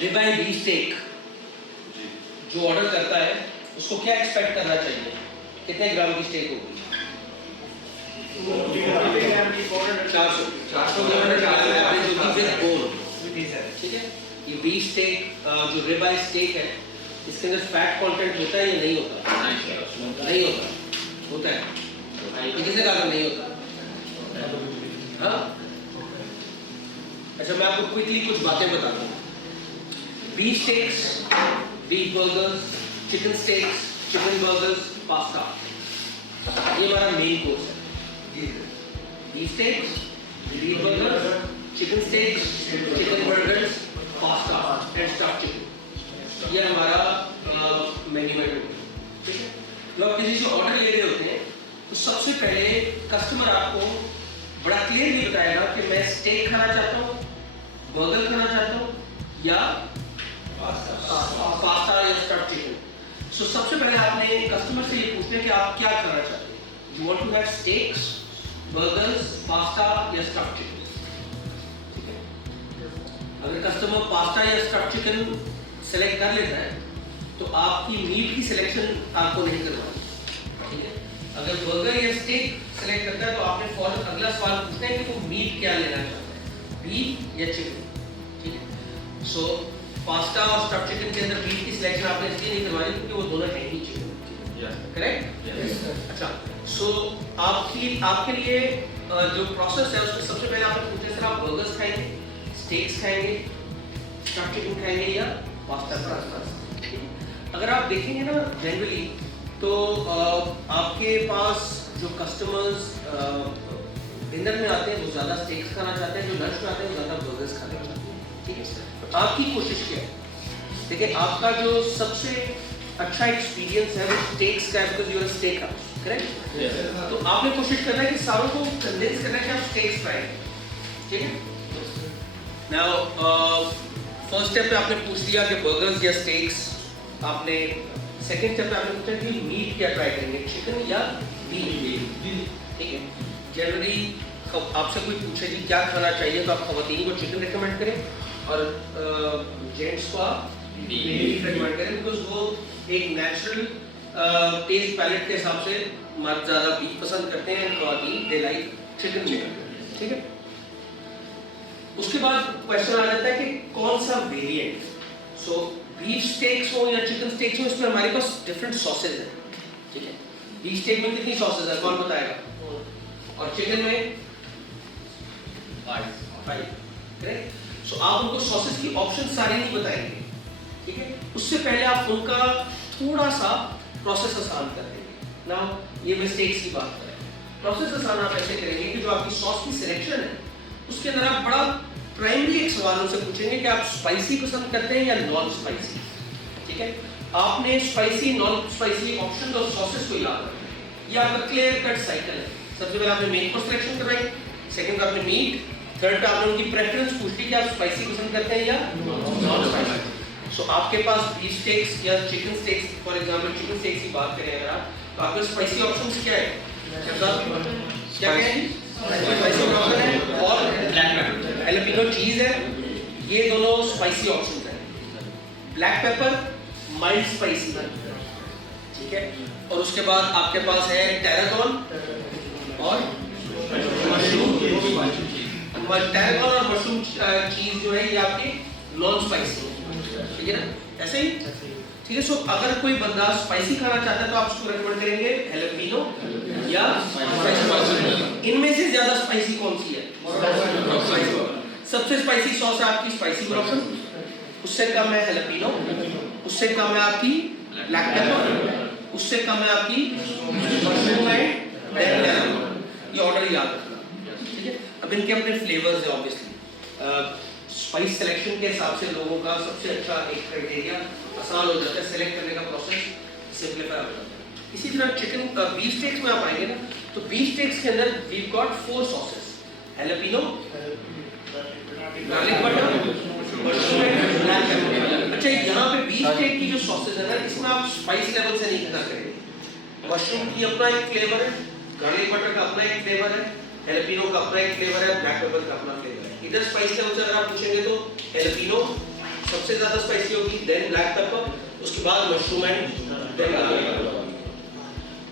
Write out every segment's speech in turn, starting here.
रिबाई beef steak जो order करता है उसको क्या एक्सपेक्ट करना चाहिए? कितने ग्राम की स्टेक होगी? 400 ठीक है। ये बीफ स्टेक जो रिबाई स्टेक है इसके अंदर फैट कंटेंट होता है या नहीं होता? नहीं होता। होता है। किसने कहा नहीं होता? हाँ? अच्छा, मैं आपको क्विकली कुछ बातें बताता हूँ। Beef stakes, beef burgers, chicken stakes, chicken burgers, pasta, ये हमारा मेन कोर्स है। Beef stakes, beef burgers, chicken stakes, chicken burgers, pasta and stuffed chicken, ये हमारा मेन्यू है। ठीक है। जब आप किसी से ऑर्डर ले रहे होते हैं तो सबसे पहले कस्टमर आपको बड़ा क्लियरली बताएगा कि मैं स्टेक खाना चाहता हूँ, बर्गर खाना चाहता हूँ या पास्ता या स्टफ्ड चिकन। सो सबसे पहले आपने कस्टमर से ये पूछना है कि आप क्या खाना चाहते हैं। You want to have steaks, burgers, pasta या स्टफ्ड चिकन। ठीक है। अगर कस्टमर पास्ता या स्टफ्ड चिकन सेलेक्ट कर लेता है तो आपकी मीट की सिलेक्शन आपको नहीं करवानी। ठीक है। अगर बर्गर या स्टेक सेलेक्ट करता है तो आपने फौरन अगला सवाल पूछना है कि वो मीट क्या लेना चाहता है, बीफ या चिकन। ठीक है। सो पास्ता और स्टफ्ड चिकन के अंदर बीफ की सिलेक्शन आपने इसलिए नहीं करवाई क्योंकि वो दोनों है ही चिकन। करेक्ट? अच्छा, सो आपके लिए जो प्रोसेस है उसमें सबसे पहले आपने पूछना है सर आप बर्गर्स खाएंगे, स्टेक्स खाएंगे, स्टफ्ड चिकन खाएंगे या पास्ता? अगर आप देखेंगे ना जनरली तो आपके पास जो कस्टमर्स डिनर में आते हैं वो ज़्यादा स्टेक्स खाना चाहते हैं, जो लंच में आते हैं वो ज़्यादा बर्गर्स खाना चाहते हैं। ठीक है। आपकी कोशिश क्या है? देखिए, आपका जो सबसे अच्छा एक्सपीरियंस है वो स्टेक्स का है, because you are a steak house, correct? तो आपने कोशिश करना है कि सारों को कन्विंस करना है कि आप स्टेक्स खाएं। ठीक है। नाउ फर्स्ट स्टेप पे आपने पूछ लिया कि बर्गर्स या स्टेक्स। आपने सेकंड स्टेप पे आपने पूछा कि मीट क्या ट्राई करेंगे, चिकन या बीफ। ठीक है। जनरली आपसे कोई पूछे कि क्या खाना चाहिए तो आप खवातीन को चिकन रेकमेंड करें और जेंट्स को आप बीफ रेकमेंड करें, बिकॉज वो एक नेचुरल टेस्ट पैलेट के हिसाब से मर्द ज़्यादा बीफ पसंद करते हैं, खवातीन दे लाइक चिकन। ठीक है। उसके बाद क्वेश्चन आ जाता है कि कौन सा वेरिएंट। सो बीफ स्टेक्स हो या चिकन स्टेक्स हो, इसमें हमारे पास डिफरेंट सॉसेज हैं। ठीक है। बीफ स्टेक में कितनी सॉसेज है कौन बताएगा? और चिकन में 5। करेक्ट। सो आप उनको सॉसेज की ऑप्शन सारे नहीं बताएंगे। ठीक है। उससे पहले आप उनका थोड़ा सा प्रोसेस आसान कर देंगे। नाउ ये मैं स्टेक्स की बात कर रहा हूँ। प्रोसेस आसान आप ऐसे करेंगे कि जो आपकी सॉस की सिलेक्शन है उसके अंदर आप बड़ा प्राइमरी एक सवाल उनसे पूछेंगे कि आप स्पाइसी पसंद करते हैं या नॉन स्पाइसी। ठीक है। आपने स्पाइसी नॉन स्पाइसी ऑप्शन और सॉसेस को याद रखना है। ये आपका क्लियर कट साइकिल है। सबसे पहले आपने मेन को सिलेक्शन करवाई, सेकंड पे आपने मीट, थर्ड पे आपने उनकी प्रेफरेंस पूछ ली कि आप स्पाइसी पसंद करते हैं या नॉन स्पाइसी। सो आपके पास बीफ स्टेक्स या chicken steaks, for example chicken steaks की बात करें अगर आप, तो आपके स्पाइसी ऑप्शंस क्या है? क्या है? स्पाइसी ऑप्शन है और हैलोपिनो चीज है, ये दोनों स्पाइसी ऑप्शंस हैं। Black pepper mild spicy. ठीक है। और उसके बाद आपके पास है टेरागोन और मशरूम। टेरागोन और मशरूम चीज जो है ये आपकी नॉन स्पाइसी। ठीक है ना, ऐसे ही। ठीक है। सो अगर कोई बंदा स्पाइसी खाना चाहता है तो आप उसको रेकमेंड करेंगे हैलोपिनो या स्पाइसी। इनमें से ज्यादा स्पाइसी कौन सी है? सबसे स्पाइसी सॉस है आपकी स्पाइसी ब्रोकन, उससे कम है हैलोपिनो, उससे कम है आपकी ब्लैक पेपर, उससे कम है आपकी मशरूम एंड टेरागोन। ये ऑर्डर याद रखना। ठीक है। अब इनके अपने फ्लेवर्स है ऑब्वियसली। स्पाइस सिलेक्शन के हिसाब से लोगों का सबसे अच्छा एक क्राइटेरिया आसान हो जाता है, सेलेक्ट करने का प्रोसेस सिंपलीफाई हो जाता है। इसी तरह चिकन बीफ स्टेक्स में आप आएंगे ना तो बीफ स्टेक्स के अंदर we got 4 sauces, jalapeno, garlic butter, mushroom and black pepper. अच्छा, यहाँ पे बीफ स्टेक की जो सॉसेस है ना इसमें आप स्पाइस लेवल से नहीं पता करेंगे। मशरूम की अपना एक फ्लेवर है, गार्लिक बटर का अपना एक फ्लेवर है, हैलोपिनो का अपना एक फ्लेवर है, ब्लैक पेपर का अपना फ्लेवर है। इधर स्पाइस लेवल से अगर आप पूछेंगे तो हैलोपिनो सबसे ज़्यादा स्पाइसी होगी, देन ब्लैक पेपर, उसके बाद मशरूम एंड देन गार्लिक।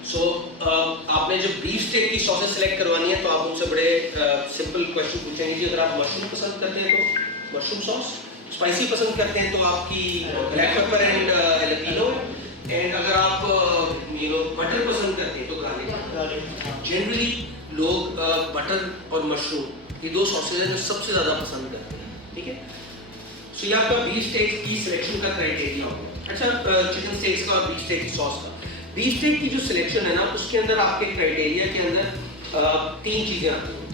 सो आपने जब बीफ स्टेक की सॉसेस सेलेक्ट करवानी है तो आप उनसे बड़े सिंपल क्वेश्चन पूछेंगे कि अगर आप मशरूम पसंद करते हैं तो मशरूम सॉस, स्पाइसी पसंद करते हैं तो आपकी ब्लैक पेपर एंड जैलपीनो, एंड अगर आप बटर पसंद करते हैं तो गार्लिक। जनरली लोग बटर और मशरूम ये दो सॉसेज हैं जो सबसे ज़्यादा पसंद करते हैं, ठीक है। सो ये आपका बीफ स्टेक की सिलेक्शन का क्राइटेरिया होगा। अच्छा, चिकन स्टेक्स का और बीफ स्टेक की सॉस का, बीफ स्टेक की जो सिलेक्शन है ना उसके अंदर आपके क्राइटेरिया के अंदर 3 चीज़ें आती हैं।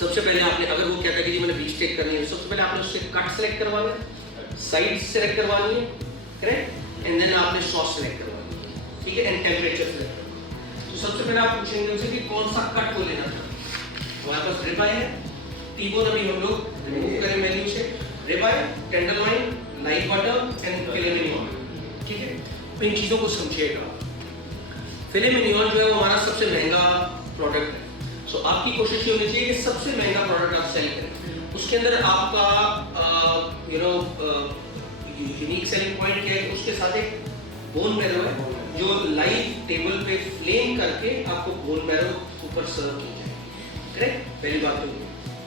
सबसे पहले आपने, अगर वो कहता है कि जी मैंने बीफ स्टेक करनी है, सबसे पहले आपने उससे कट सेलेक्ट करवाना है, साइड सेलेक्ट करवानी है, करेक्ट, एंड देन आपने सॉस सेलेक्ट करवानी है, ठीक है, एंड टेम्परेचर सेलेक्ट करवाना है। तो सबसे पहले आप पूछेंगे उनसे कि कौन सा कट वो लेना था। हमारे पास रिब आई है, टी-बोन अभी हम लोग रिमूव करें मेन्यू से, rib I, tenderloin, light butter and field minion, ठीक है। तो इन चीज़ों को समझिएगा। फिले मिनियन जो है वो हमारा सबसे महंगा प्रोडक्ट है। सो आपकी कोशिश ये होनी चाहिए कि सबसे महंगा प्रोडक्ट आप सेल करें। उसके अंदर आपका यूनिक सेलिंग पॉइंट क्या है, उसके साथ एक बोन मैरो है जो लाइव टेबल पे फ्लेम करके आपको बोन मैरो ऊपर सर्व की जाए, करेक्ट, पहली बात तो ये,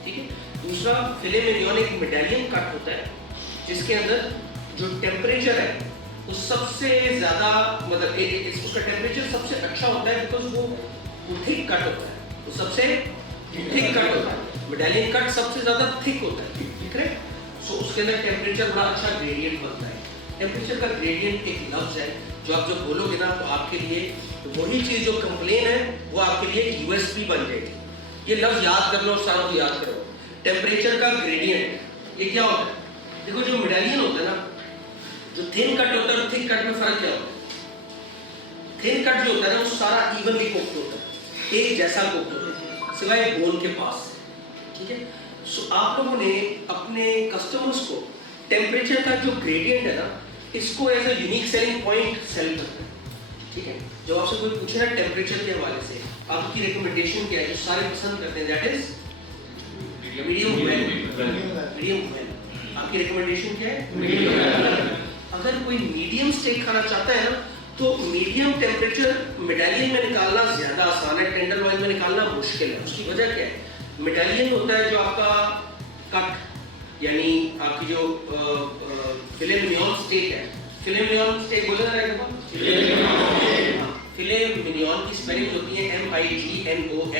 ठीक है। दूसरा, फिले मिनियन एक मेडालियन कट होता है जिसके अंदर जो टेम्परेचर है वो सबसे ज़्यादा, मतलब उसका टेम्परेचर सबसे अच्छा होता है बिकॉज वो थिक कट होता है, वो सबसे थिक कट होता है, मेडालियन कट सबसे ज़्यादा थिक होता है, करेक्ट। सो उसके अंदर टेम्परेचर बड़ा अच्छा ग्रेडियंट बनता है। टेम्परेचर का ग्रेडियंट एक लफ्ज़ है जो आप जब बोलोगे ना तो आपके लिए वही चीज़ जो कंप्लेन है वो आपके लिए यूएसपी बन जाएगी। ये लफ्ज़ याद कर लो और सारा को याद करो, टेम्परेचर का ग्रेडियंट। ये क्या होता है, देखो जो मेडालियन होता है ना, जो थिन कट होता है और थिक कट में फर्क क्या होता है। थिन कट जो होता है ना वो सारा इवनली कुक्ड होता है, एक जैसा कुक्ड होता है सिवाय बोन के पास, ठीक है। सो आप लोगों ने अपने कस्टमर्स को टेम्परेचर का जो ग्रेडियंट है ना इसको as a unique selling point sell करना है, ठीक है। जब आपसे कोई पूछे ना टेम्परेचर के हवाले से आपकी रिकमेंडेशन क्या है, जो सारे पसंद करते हैं, that is medium well. Medium well आपकी रिकमेंडेशन क्या है, मीडियम वेल। अगर कोई मीडियम स्टेक खाना चाहता है ना तो मीडियम टेम्परेचर मेडालियन में निकालना ज़्यादा आसान है, टेंडरलॉइन में निकालना मुश्किल है। उसकी वजह क्या है, मेडालियन होता है जो आपका कट, यानी आपकी जो फिले मिनियन स्टेक है, फिले मिनियन स्टेक बोले ना एक बार, फिले मिनियन की स्पेलिंग होती है MIGNON,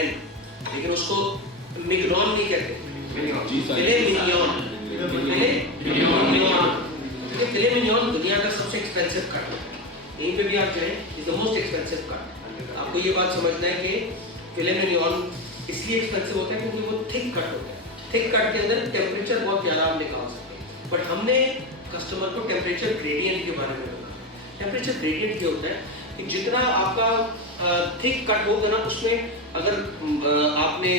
लेकिन उसको मिग्नॉन नहीं कहते, फिले मिनियन, फिले मिनियन। फिले मिनियन दुनिया का सबसे एक्सपेंसिव कट है, यहीं पे भी आप जाएं, is the most expensive cut. आपको ये बात समझना है कि फिले मिनियन इसलिए एक्सपेंसिव होता है क्योंकि वो थिक कट होता है। थिक कट के अंदर टेम्परेचर बहुत ज़्यादा आप निकाल सकते हैं, बट हमने कस्टमर को टेम्परेचर ग्रेडियंट के बारे में बताया। टेम्परेचर ग्रेडियंट क्या होता है कि जितना आपका थिक कट होगा ना उसमें अगर आपने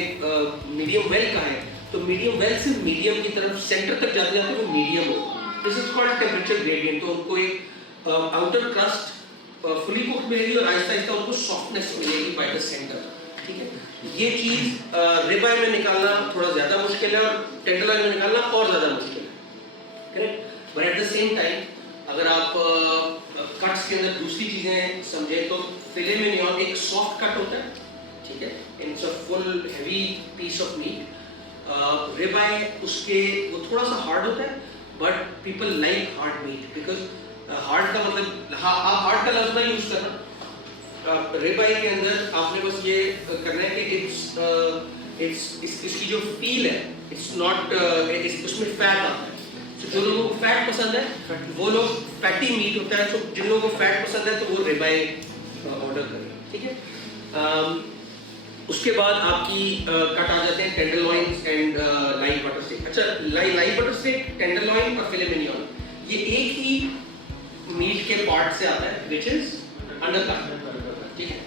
मीडियम वेल का है तो मीडियम वेल से मीडियम की तरफ सेंटर तक जाते जाते वो मीडियम हो, this is called temperature gradient. तो उनको एक आउटर क्रस्ट फुली कुक्ड मिलेगी और आहिस्ता आहिस्ता उनको सॉफ्टनेस मिलेगी बाय द सेंटर, ठीक है। ये चीज़ रिब आई में निकालना थोड़ा ज़्यादा मुश्किल है और टेंडरलॉइन में निकालना और ज़्यादा मुश्किल है, correct. But at the same time अगर आप कट्स के अंदर दूसरी चीज़ें समझे तो फिले मिनियन एक सॉफ्ट कट होता है, ठीक है, it's a full heavy piece of meat. Ribeye उसके वो थोड़ा सा हार्ड होता है, but people like hard meat because hard का मतलब आप हार्ड का लफ्ज़ ना यूज़ करना। रिब आई के अंदर आपने बस ये करना है कि इसकी जो फील है इट्स नॉट, उसमें फैट आता है। तो जो लोगों को फैट पसंद है वो लोग फैटी मीट होता है, तो जिन लोगों को फैट पसंद है तो वो रिब आई ऑर्डर करें, ठीक है। उसके बाद आपकी कट आ जाते हैं tenderloin and live butter steak. अच्छा, लाइव बटर स्टेक, टेंडरलॉइन और फिले मिनियन ये एक ही मीट के पार्ट से आता है विच इज अंडरकट, ठीक है।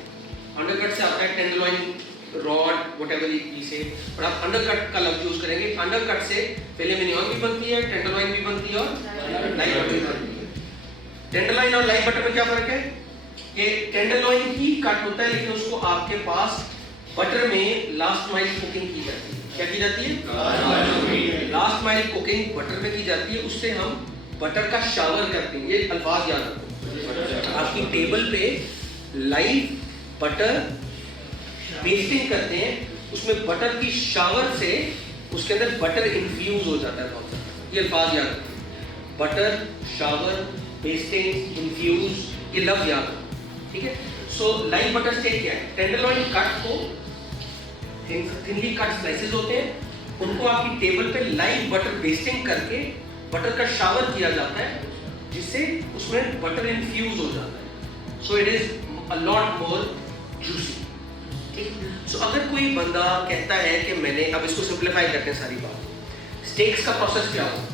अंडरकट से आता है टेंडरलॉइन, रॉड, व्हाटएवर यू से, पर आप अंडरकट का लफ्ज यूज करेंगे। अंडरकट से फिले मिनियन भी बनती है, टेंडरलॉइन भी बनती है और लाइव बटर भी बनती है। टेंडरलॉइन और लाइव बटर में क्या फर्क है कि टेंडरलॉइन ही कट होता है लेकिन उसको आपके पास बटर में लास्ट माइल कुकिंग की जाती है। क्या की जाती है? लास्ट माइल कुकिंग बटर में की जाती है, उससे हम बटर का शावर करते हैं, ये अल्फाज याद रखो। आपकी टेबल पे लाइव बटर बेस्टिंग करते हैं, उसमें बटर की शावर से उसके अंदर बटर इन्फ्यूज हो जाता है बहुत ज़्यादा, ये अल्फाज याद रखो। बटर, शावर, बेस्टिंग, इन्फ्यूज, ये लफ्ज याद रखो, ठीक है। सो लाइव बटर स्टेक क्या है? टेंडरलॉइन कट को थिनली कट स्लाइसेस होते हैं, उनको आपकी टेबल पे लाइव बटर बेस्टिंग करके बटर का शावर किया जाता है, जिससे उसमें बटर इन्फ्यूज हो जाता है। So it is a lot more juicy, ठीक। सो अगर कोई बंदा कहता है कि मैंने, अब इसको सिंप्लीफाई करते हैं सारी बात, स्टेक्स का प्रोसेस क्या होगा?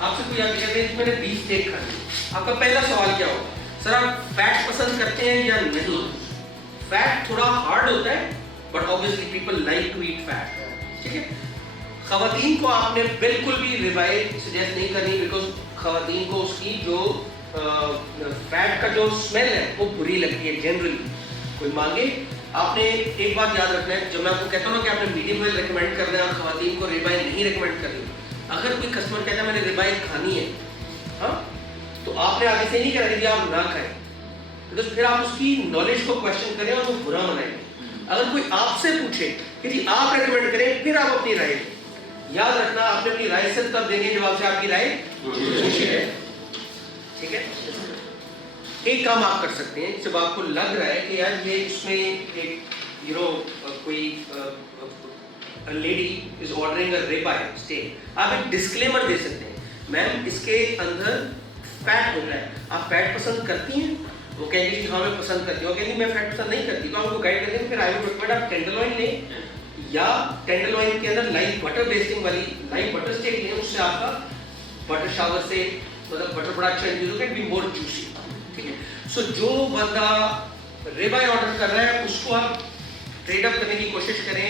आपसे कोई आगे कहते हैं मैंने बीफ स्टेक खानी, आपका पहला सवाल क्या होगा? सर आप फैट पसंद करते हैं या नहीं? फैट थोड़ा हार्ड होता है, but obviously people like to eat fat, ठीक है। खवातीन को आपने बिल्कुल भी रिबाई सजेस्ट नहीं करनी, बिकॉज खवातीन को उसकी जो फैट का जो स्मेल है वो बुरी लगती है जनरली। कोई मांगे, आपने एक बात याद रखना है, जब मैं आपको कहता हूँ ना कि आपने मीडियम वेल रिकमेंड करना है और खवातीन को रिबाई नहीं रिकमेंड करनी, अगर कोई कस्टमर कहता है मैंने रिबाई खानी है, हाँ, तो आपने आगे से नहीं करा कि आप ना खाएं, तो फिर आप उसकी नॉलेज को क्वेश्चन करें और वो बुरा मनाएंगे। अगर कोई आपसे पूछे कि जी आप रेकमेंड करें, फिर आप अपनी राय दें। याद रखना, आपने अपनी राय सिर्फ तब देनी है जब आपसे आपकी राय पूछी है, ठीक है। एक काम आप कर सकते हैं, जब आपको लग रहा है कि यार ये इसमें एक कोई lady is ordering a ribeye steak, आप एक डिस्क्लेमर दे सकते हैं, मैम इसके अंदर फैट होता है, आप फैट पसंद करती हैं? वो कहेंगे कि हाँ मैं पसंद करती हूँ, कहेंगे मैं फैट पसंद नहीं करती, तो आपको गाइड करेंगे, फिर आई वुड रिकमेंड आप टेंडरलॉइन लें, या टेंडरलॉइन के अंदर लाइव बटर बेस्टिंग वाली लाइव बटर स्टेक लें, उससे आपका बटर शावर से मतलब बटर बड़ा अच्छा यूज होगा, बी मोर जूसी, ठीक है। सो जो बंदा रिबाई ऑर्डर कर रहा है उसको आप ट्रेड अप करने की कोशिश करें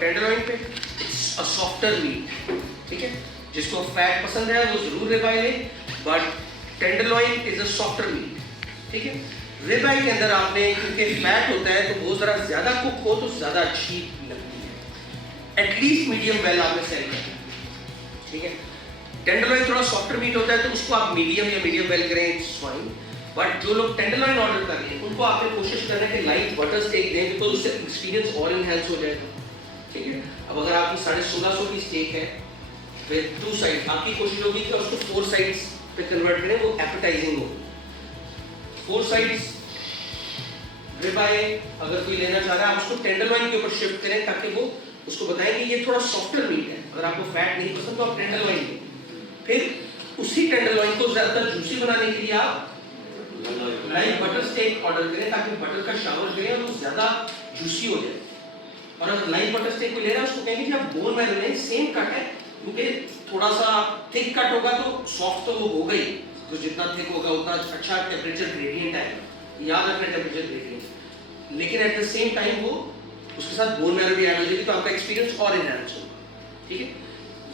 टेंडरलॉइन पे, इट्स अ सॉफ्टर मीट, ठीक है। जिसको फैट पसंद है वो जरूर रिबाई ले, but tenderloin is a softer meat, ठीक है। रिबाई के अंदर आपने क्योंकि फैट होता है तो बहुत जरा ज्यादा कुक हो तो ज्यादा अच्छी लगती है, एटलीस्ट मीडियम वेल आपने सेल करना है, ठीक है। टेंडरलॉइन थोड़ा सॉफ्टर मीट होता है तो उसको आप मीडियम या मीडियम वेल करें, इट्स फाइन, बट जो लोग टेंडरलॉइन ऑर्डर कर रहे हैं उनको आपने कोशिश करना है कि लाइट बटर स्टेक दें, तो उससे एक्सपीरियंस और इनहैंस हो जाएगा, ठीक है। अब अगर आपकी 1650 की स्टेक है विद 2 साइड, आपकी कोशिश होगी कि उसको 4 साइड्स पे कन्वर्ट करें, वो एपेटाइजिंग हो। 4 साइड्स रिबाई अगर कोई लेना चाह रहा है, आप उसको टेंडरलॉइन के ऊपर शिफ्ट करें ताकि वो उसको बताएं कि ये थोड़ा सॉफ्टर मीट है, अगर आपको फैट नहीं पसंद तो आप टेंडरलॉइन लें। फिर उसी टेंडरलॉइन को ज्यादा जूसी बनाने के लिए आप लाइव बटर स्टेक ऑर्डर करें ताकि बटर का शावर करें और वो ज्यादा जूसी हो जाए। और अगर लाइव बटर स्टेक को ले रहा है उसको कहेंगे कि आप बोन मैरो लें, सेम कट है, क्योंकि थोड़ा सा थिक कट होगा तो सॉफ्ट तो वो होगा ही, तो जितना थिक होगा उतना अच्छा टेम्परेचर ग्रेडियंट आएगा, याद रखना टेम्परेचर ग्रेडियंट, लेकिन एट द सेम टाइम वो उसके साथ बोन मैरो भी ऐड हो जाएगी तो आपका एक्सपीरियंस और इनहैंस होगा, ठीक है।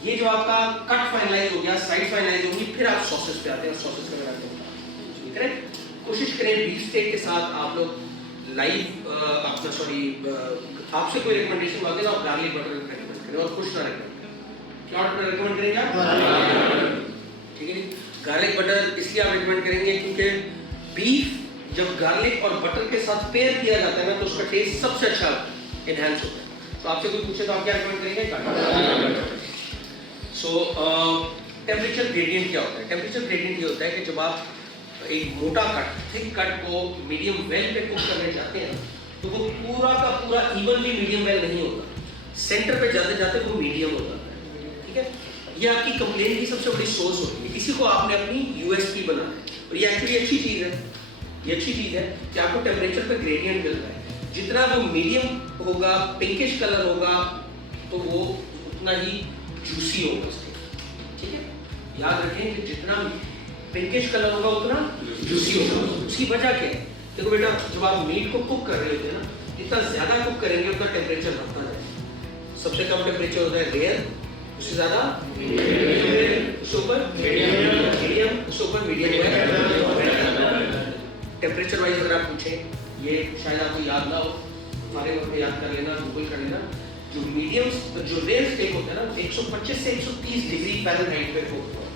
ये जो आपका कट फाइनलाइज हो गया, साइड फाइनलाइज होगी, फिर आप सॉसेस पे आते हैं, सॉसेस का बनाते हैं, करेक्ट। कोशिश करें बीफ स्टेक के साथ आप लोग लाइव आपका आपसे कोई रिकमेंडेशन मांगे तो आप गार्लिक बटर रिकमेंड करें और कुछ ना रिकमेंड, क्या ऑर्डर रिकमेंड करेंगे आप? ठीक है, गार्लिक बटर इसलिए आप रिकमेंड करेंगे क्योंकि बीफ जब गार्लिक और बटर के साथ पेयर किया जाता है ना तो उसका टेस्ट सबसे अच्छा एनहांस होता है। तो आपसे कोई पूछे तो आप क्या रिकमेंड करेंगे? Garlic butter. सो टेम्परेचर ग्रेडियंट क्या होता है? टेम्परेचर ग्रेडियंट ये होता है कि जब आप एक मोटा कट, थिक कट को मीडियम वेल पे कुक करने जाते हैं तो वो पूरा का पूरा इवनली मीडियम वेल नहीं होता, सेंटर पे जाते जाते वो मीडियम हो जाता है, ठीक है। ये आपकी कंप्लेन की सबसे बड़ी सोर्स होती है, इसी को आपने अपनी यूएसपी बनाना है और ये एक्चुअली अच्छी चीज़ है, ये अच्छी चीज़ है कि आपको टेम्परेचर पे ग्रेडियंट मिल रहा है, जितना वो मीडियम होगा, पिंकिश कलर होगा तो वो उतना ही जूसी होगा, ठीक है। याद रखें कि जितना पिंकिश कलर होगा उतना जूसी होगा। उसकी वजह क्या है? देखो बेटा, जब आप मीट को कुक कर रहे होते हैं ना, जितना ज्यादा कुक करेंगे उतना टेम्परेचर बढ़ता जाएगा। सबसे कम टेम्परेचर होता है रेयर, उससे ज्यादा उससे ऊपर मीडियम, उससे ऊपर मीडियम। टेम्परेचर वाइज अगर आप पूछें, ये शायद आपको याद ना हो, हमारे वक्त में याद कर लेना, गूगल कर लेना, जो मीडियम जो रेयर स्टेक होता है ना 125 से 130 डिग्री फ़ारेनहाइट पे कुक होता है,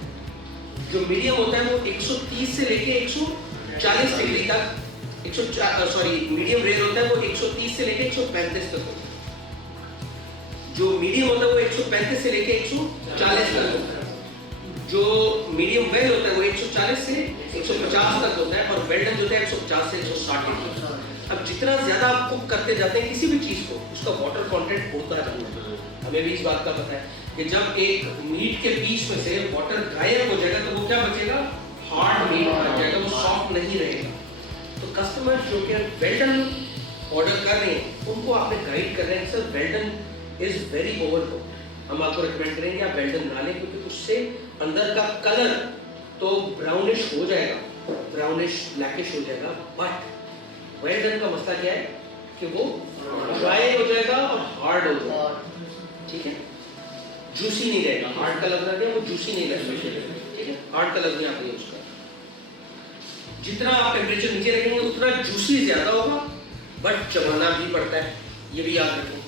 जो मीडियम होता है वो 130 से लेके 140 डिग्री तक, मीडियम रेयर होता है वो 130 से लेके 135 तक होता है। जो मीडियम होता है वो 135 से लेके 140 तक होता है। जो मीडियम वेल होता है वो 140 से 150 तक होता है, और वेल डन होता है 150 से 160 तक। अब जितना ज्यादा आप कुक करते जाते हैं किसी भी चीज को, उसका वाटर कंटेंट होता जाता है। हमें भी इस बात का पता है कि जब एक मीट के बीच में से वाटर गायब हो जाएगा तो वो क्या बचेगा, हार्ड मीट बच जाएगा, वो सॉफ्ट नहीं रहेगा। तो कस्टमर जो कि वेल डन ऑर्डर कर रहे हैं उनको आपने गाइड कर रहे हैं sir well done is very ओवरकुक्ड, हम आपको रिकमेंड करेंगे आप वेल डन ना लें, क्योंकि उससे अंदर का कलर तो ब्राउनिश हो जाएगा, ब्राउनिश ब्लैकिश हो जाएगा, बट वेल डन का मसला क्या है कि वो ड्राई हो जाएगा और हार्ड हो जाएगा, ठीक है, जूसी नहीं रहेगा। हार्ड कलर रहेगा वो जूसी नहीं रहेगा, ठीक है, हार्ड कलर नहीं आप यूज कर। जितना आप टेम्परेचर नीचे रखेंगे उतना जूसी ज्यादा होगा, बट चबाना भी पड़ता है, ये भी याद रखें।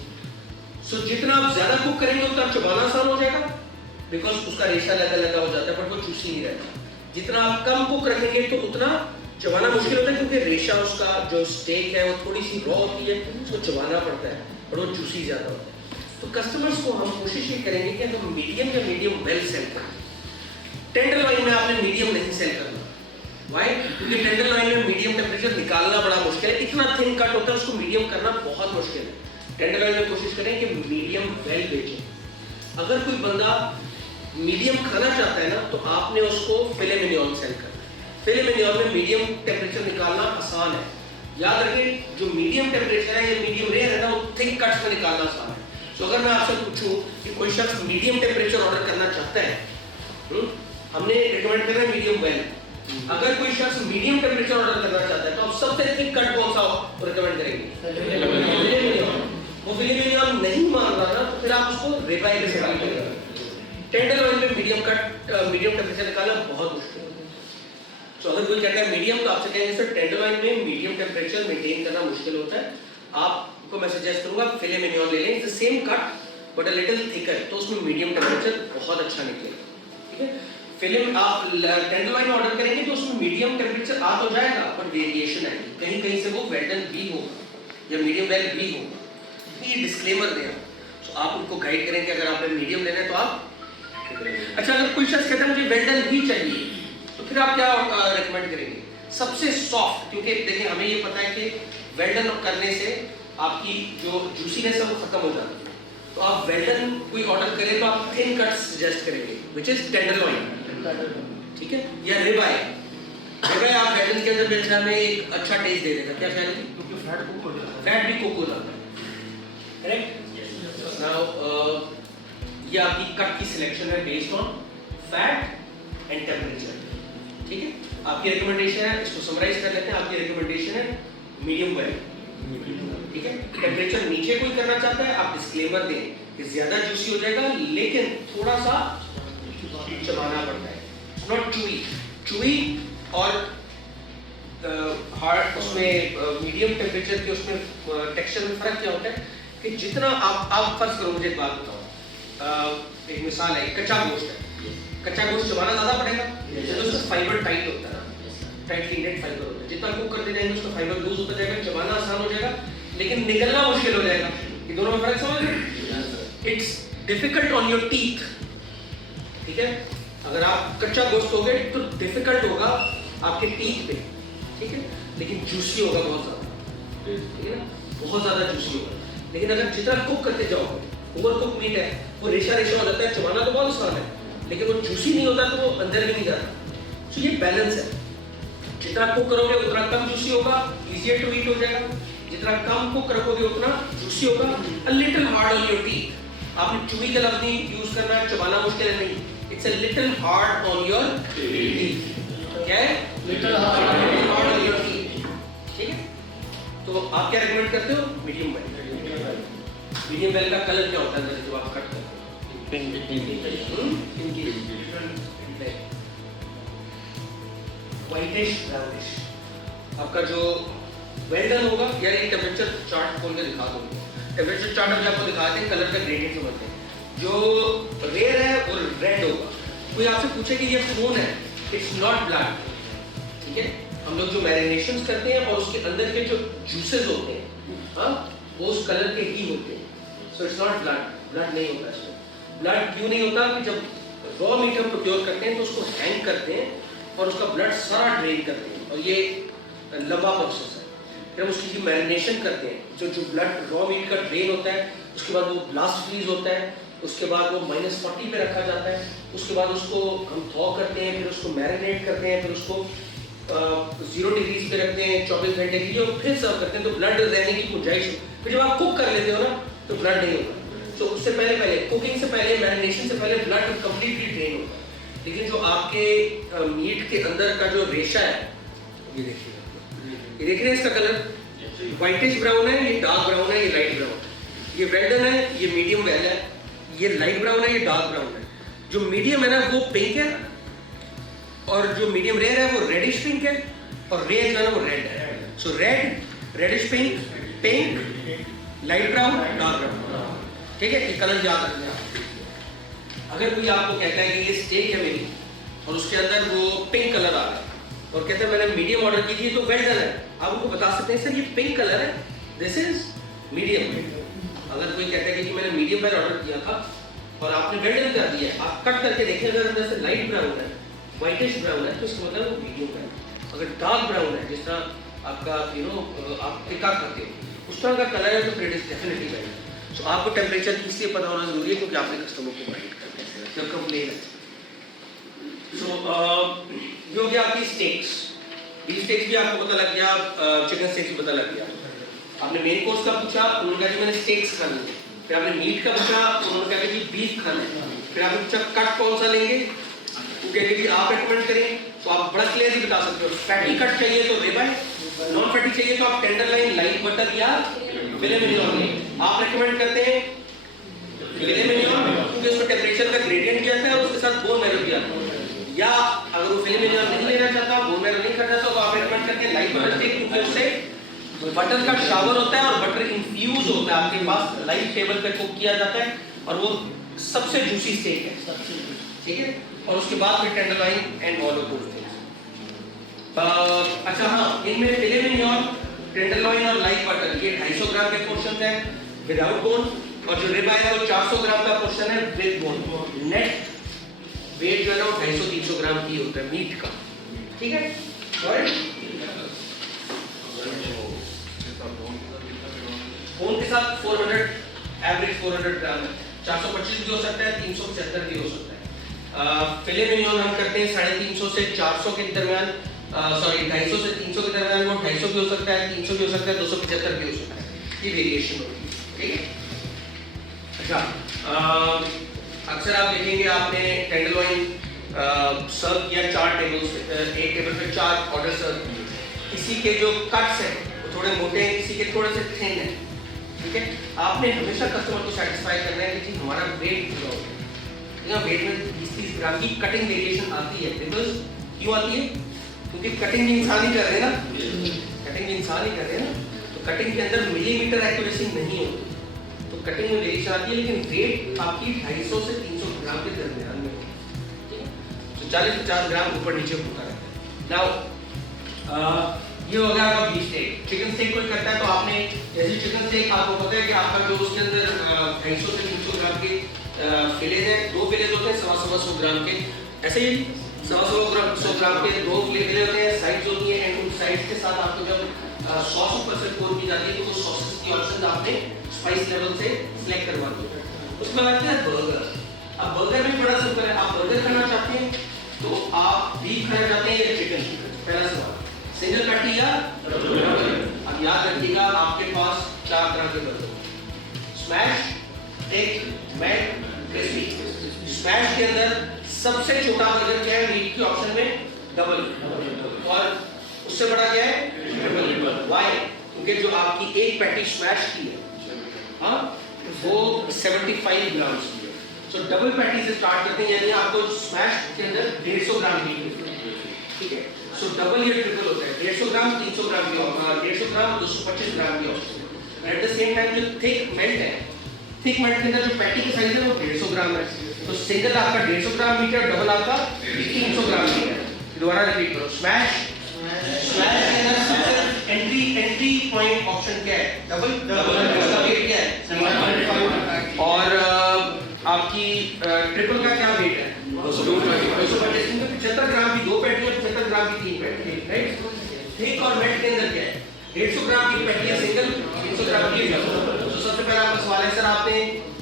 सो जितना आप ज्यादा कुक करेंगे उतना चबाना आसान हो जाएगा, बिकॉज उसका रेशा लगा लगा हो जाता है, बट वो जूसी नहीं रहता। जितना आप कम कुक रखेंगे तो उतना चबाना मुश्किल होता है, क्योंकि रेशा उसका जो स्टेक है वो थोड़ी सी रॉ होती है, उसको चबाना पड़ता है और वो जूसी ज्यादा होता है। तो कस्टमर्स को हम कोशिश ये करेंगे कि हम मीडियम या मीडियम वेल सेल करें। टेंडर लाइन में आपने मीडियम नहीं सेल करना, वाई? क्योंकि टेंडर लाइन में मीडियम टेम्परेचर निकालना बड़ा मुश्किल है, इतना थिन कट होता है उसको मीडियम करना बहुत मुश्किल है। टेंडर लाइन में कोशिश करें कि मीडियम वेल बेचें। अगर कोई बंदा मीडियम खाना चाहता है ना तो आपने उसको फिले मिनियन सेल करना है। फिले मिनियन में मीडियम टेम्परेचर निकालना आसान है, याद रखें जो मीडियम टेम्परेचर है या मीडियम रेयर है ना वो थिक कट्स में निकालना आसान है। तो अगर मैं आपसे पूछूं कि कोई शख्स मीडियम टेम्परेचर ऑर्डर करना चाहता है, हमने रिकमेंड कर रहे हैं मीडियम वेल। अगर कोई शख्स मीडियम टेम्परेचर ऑर्डर करना चाहता है तो आप सबसे थिक कट कौन सा रिकमेंड करेंगे? वो फिले मिनियन नहीं मान रहा ना तो फिर आप उसको रिबाई में सेल करेंगे। टेंडर लाइन में मीडियम टेम्परेचर निकालना बहुत मुश्किल है। तो अगर कोई कहता है मीडियम तो आपसे कहेंगे सर टेंडर लाइन में मीडियम टेम्परेचर मेंटेन करना मुश्किल होता है, आपको मैं सजेस्ट करूंगा फिले मिनियन ले लें, it's the same cut but a little thicker, तो उसमें मीडियम टेम्परेचर बहुत अच्छा निकलेगा, ठीक है। फिल्म आप टेंडर लाइन ऑर्डर करेंगे तो उसमें मीडियम टेम्परेचर आ तो जाएगा पर वेरिएशन आएगी, कहीं कहीं से वो वेल डन भी होगा या मीडियम वेल भी होगा। ये डिस्क्लेमर दें तो आप उनको गाइड करें कि अगर आपने मीडियम लेना है तो आप अच्छा, अगर कोई शख्स कहता है मुझे वेल डन ही चाहिए तो फिर आप क्या रेकमेंड करेंगे? सबसे सॉफ्ट, क्योंकि देखिए हमें ये पता है कि वेल डन करने से आपकी जो जूसीनेस है वो खत्म हो जाती है, तो आप वेल डन कोई ऑर्डर करें तो आप थिन कट सजेस्ट करेंगे विच इज टेंडर लॉइन, ठीक है, या रिबाई। रिबाई आप वेल डन के अंदर मिल जाए में एक अच्छा टेस्ट दे देगा, क्या ख्याल है? क्योंकि फैट भी कुक हो जाता है, करेक्ट। नाउ ये आपकी कट की सिलेक्शन है based on fat and temperature, ठीक है। आपकी रिकमेंडेशन है, इसको समराइज कर लेते हैं, आपकी रिकमेंडेशन है मीडियम वेल, ठीक है। टेम्परेचर नीचे कोई करना चाहता है आप डिस्क्लेमर दें कि ज्यादा जूसी हो जाएगा लेकिन थोड़ा सा चबाना पड़ता है, नॉट चुई और हार्ड। उसमें मीडियम टेम्परेचर के उसमें टेक्सचर में फर्क क्या होता है कि जितना आप फर्ज करो, मुझे एक बात बताओ, एक मिसाल है, कच्चा गोश्त है, कच्चा गोश्त चबाना ज्यादा पड़ेगा तो उसका फाइबर टाइट होता है ना, टाइटली नेट फाइबर होता है, जितना कुक करते जाएंगे उसका फाइबर लूज होता जाएगा, चबाना आसान हो जाएगा लेकिन निकलना मुश्किल हो जाएगा। ये दोनों में फर्क समझ रहे? It's difficult on your teeth, ठीक है। अगर आप कच्चा गोश्त होगे तो डिफिकल्ट होगा आपके टीथ पे, ठीक है, लेकिन जूसी होगा बहुत ज्यादा, ठीक है ना, बहुत ज्यादा जूसी होगा। लेकिन अगर जितना कुक करते जाओगे, ओवर कुक मीट है वो रेशा रेशा हो जाता है, चबाना तो बहुत आसान है लेकिन वो जूसी नहीं होता तो वो अंदर भी नहीं जाता। सो ये बैलेंस है, जितना कुक करोगे उतना कम जूसी होगा, इजियर टू ईट हो जाएगा, जितना कम कुक रखोगे उतना जूसी होगा, a little hard on your teeth. आपने चुई का लफ्ज नहीं यूज करना है, चबाना मुश्किल है नहीं, it's a little hard on your teeth, क्या है? Little hard on your teeth, ठीक है। तो आप क्या रिकमेंड करते हो? Medium well. मीडियम वेल का कलर क्या होता है जब आप कट करते हो? Whitish brownish. आपका जो वेल डन होगा, यार एक टेम्परेचर चार्ट खोल के दिखा दो, टेम्परेचर चार्ट अभी आपको दिखाते हैं, कलर का ग्रेडियंट समझते हैं। जो रेयर है वो रेड होगा। कोई आपसे पूछे कि ये खून है इट्स नॉट ब्लड, ठीक है। हम लोग जो मैरिनेशन करते हैं और उसके अंदर के जो जूसेस होते हैं, हाँ, वो उस कलर के ही होते हैं। So it's not blood, blood नहीं होता इसमें। ब्लड क्यों नहीं होता कि जब रॉ मीट हम प्रोक्योर करते हैं तो उसको हैंग करते हैं और उसका ब्लड सारा ड्रेन करते हैं, और ये लंबा प्रोसेस है। फिर हम उसकी मैरिनेशन करते हैं, जो ब्लड रॉ मीट का ड्रेन होता है, उसके बाद वो ब्लास्ट फ्रीज होता है, उसके बाद वो -40 पे रखा जाता है, उसके बाद उसको हम थॉ करते हैं, फिर उसको मैरिनेट करते हैं, फिर उसको 0 डिग्रीज पे रखते हैं 24 घंटे के लिए, और फिर सर्व करते हैं तो ब्लड रहने की गुंजाइश। फिर जब आप कुक कर लेते हो ना तो ब्लड नहीं होता। तो उससे पहले कुकिंग से पहले, मैरिनेशन से पहले ब्लड कंप्लीटली ड्रेन होता है। लेकिन जो आपके मीट के अंदर का जो रेशा है, ये देखिए, ये देख रहे हैं, इसका कलर व्हाइटिश ब्राउन है, ये डार्क ब्राउन है, ये लाइट ब्राउन है। ये वेल डन है, ये मीडियम वेल है, ये लाइट ब्राउन है, ये डार्क ब्राउन है। जो मीडियम है ना वो पिंक है, और जो मीडियम रेयर है वो रेडिश पिंक है, और रेयर जो है ना वो रेड है। So red, reddish pink, pink, light brown, dark brown, ठीक है। ये कलर याद रखना है। अगर कोई आपको कहता है कि ये स्टेक है मेरी और उसके अंदर वो पिंक कलर आ रहा है और कहते हैं मैंने मीडियम ऑर्डर की थी तो वेल डन है, आप उनको बता सकते हैं सर ये पिंक कलर है, दिस इज मीडियम। अगर कोई कहता है कि मैंने मीडियम वेल ऑर्डर किया था और आपने वेल डन कर दिया, आप कट करके देखें, अगर अंदर से लाइट ब्राउन है, व्हाइटिश ब्राउन है, तो इसका मतलब वो मीडियम है। अगर डार्क ब्राउन है, जिस तरह आपका आप टिक्का करते हो उस तरह का कलर है, तो फिर it is definitely well done. So आपको टेम्परेचर इसलिए पता होना जरूरी है क्योंकि आपने कस्टमर को गाइड करना है जब कंप्लेन है। सो ये हो गया आपकी स्टेक्स। बीफ स्टेक्स भी आपको पता लग गया, चिकन स्टेक्स भी पता लग गया। आपने मेन कोर्स का पूछा, उन्होंने कहा कि मैंने स्टेक्स खाने हैं। फिर आपने मीट का पूछा, उन्होंने कहा कि बीफ खाना है। फिर आपने पूछा कट कौन सा लेंगे, वो कह रहे कि आप रेकमेंड करें, तो आप बड़ा क्लियरली बता सकते हो। फैटी कट चाहिए तो रिबन, नॉन फैटी चाहिए तो आप टेंडर लाइन, लाइट बटर या फिले मिनियन लें। आप रेकमेंड करते हैं फिले मिनियन क्योंकि उसका टेम्परेचर का ग्रेडियंट भी आता है और उसके साथ बोन मैरो भी आता है। या अगर वो फिले मिनियन नहीं लेना चाहता, बोन मैरो नहीं करना चाहता, तो आप रेकमेंड करते हैं लाइट बटर स्टेक, क्योंकि उससे बटर का शावर होता है और बटर इन्फ्यूज होता है आपके पास, लाइट टेबल पे कुक किया जाता है और वो सबसे जूसी स्टेक है, ठीक है। और उसके बाद फिर tenderloin and all of those things. अच्छा हाँ, इनमें फिले मिनियन, टेंडरलॉइन और लाइट बटर ये 250 ग्राम के पोर्शन है विदाउट बोन, और जो रिब है वो 400 ग्राम का पोर्शन है विद बोन। नेट वेट जो है ना वो 250-300 ग्राम की होता है मीट का, ठीक है। बोन के साथ 400 एवरेज 400 ग्राम है, 425 भी हो सकता है, 375 भी हो सकता है। फिले मिनियन हम करते हैं 350 से 400 के दरमियान, सॉरी 250 से 300 के दरमियान, वो 250 भी हो सकता है, 300 भी हो सकता है, 275 भी हो सकता है, ये वेरिएशन होती है, ठीक है। अच्छा, अक्सर आप देखेंगे आपने टेंडरलॉइन सर्व किया 4 टेबल से, एक टेबल पे 4 ऑर्डर सर्व किए। किसी के जो कट्स हैं वो थोड़े मोटे हैं, किसी के थोड़े से थिन हैं, ठीक है। आपने हमेशा कस्टमर को सेटिस्फाई करना है कि हमारा वेट पूरा हो, वेट में 20-30 ग्राम की कटिंग वेरिएशन आती है। बिकॉज क्यों आती है? क्योंकि कटिंग भी इंसान ही कर रहे हैं ना, कटिंग भी इंसान ही कर रहे हैं ना, तो कटिंग के अंदर मिलीमीटर एक्यूरेसी नहीं होती, तो कटिंग में वेरिएशन आती है, लेकिन वेट आपकी 250 से 300 ग्राम के दरमियान में होती है, तो 40 से 50 ग्राम ऊपर नीचे होता रहता है। नाउ ये हो गया आपका बीफ स्टेक। चिकन स्टेक कोई करता है तो आपने जैसे चिकन स्टेक आपको पता है कि आपका जो उसके अंदर 250 से 300 ग्राम के फिलेज है, 2 फिलेज होते हैं 100 ग्राम के, ऐसे ही 100 ग्राम के 2 फिले होते हैं, साइड्स होती है, एंड उन साइड्स के साथ आपको जब सॉस ऊपर से पोर की जाती है तो वो सॉसेस की ऑप्शन आपने स्पाइस लेवल से सिलेक्ट करवा दो। उसके बाद आते हैं बर्गर। अब बर्गर भी बड़ा सिंपल है, आप बर्गर खाना चाहते हैं तो आप बीफ खाना चाहते हैं या चिकन? पहला सवाल, सिंगल पैटी या डबल? अब याद रखिएगा आपके पास 4 तरह के burger, smash, tech, mac, crispy. Smash के अंदर सबसे छोटा बर्गर क्या है मीट की ऑप्शन में? डबल, और उससे बड़ा क्या है? ट्रिपल। व्हाई? क्योंकि जो आपकी एक पैटी स्मैश की है हाँ वो 75 ग्राम की है, सो डबल पैटी से स्टार्ट करते हैं, यानी आपको स्मैश के अंदर 150 ग्राम मीट, ठीक है। सो डबल या ट्रिपल होता है, 150 ग्राम 300 ग्राम की, 150 ग्राम 225 ग्राम की option. Eight the same time जो थिक मेल्ट है, थिक मेल्ट के अंदर जो पैटी की साइज है वो 150 ग्राम है, तो सिंगल आपका 150 ग्राम मीट है, डबल आपका 300 ग्राम मीट है। दोबारा रिपीट करो, स्मैश स्मैश के अंदर सबसे एंट्री पॉइंट ऑप्शन क्या है? डबल उसका वेट क्या है? 7.5 और आपकी ट्रिपल का क्या वेट है? 225 में 75 ग्राम की 2 पैटी है, 75 ग्राम की 3 पैटी है, राइट? थिक और मेट के अंदर क्या है? 150 ग्राम की पैटी है सिंगल, 300 ग्राम की डबल। तो सबसे पहला आपका सवाल है, सर आपने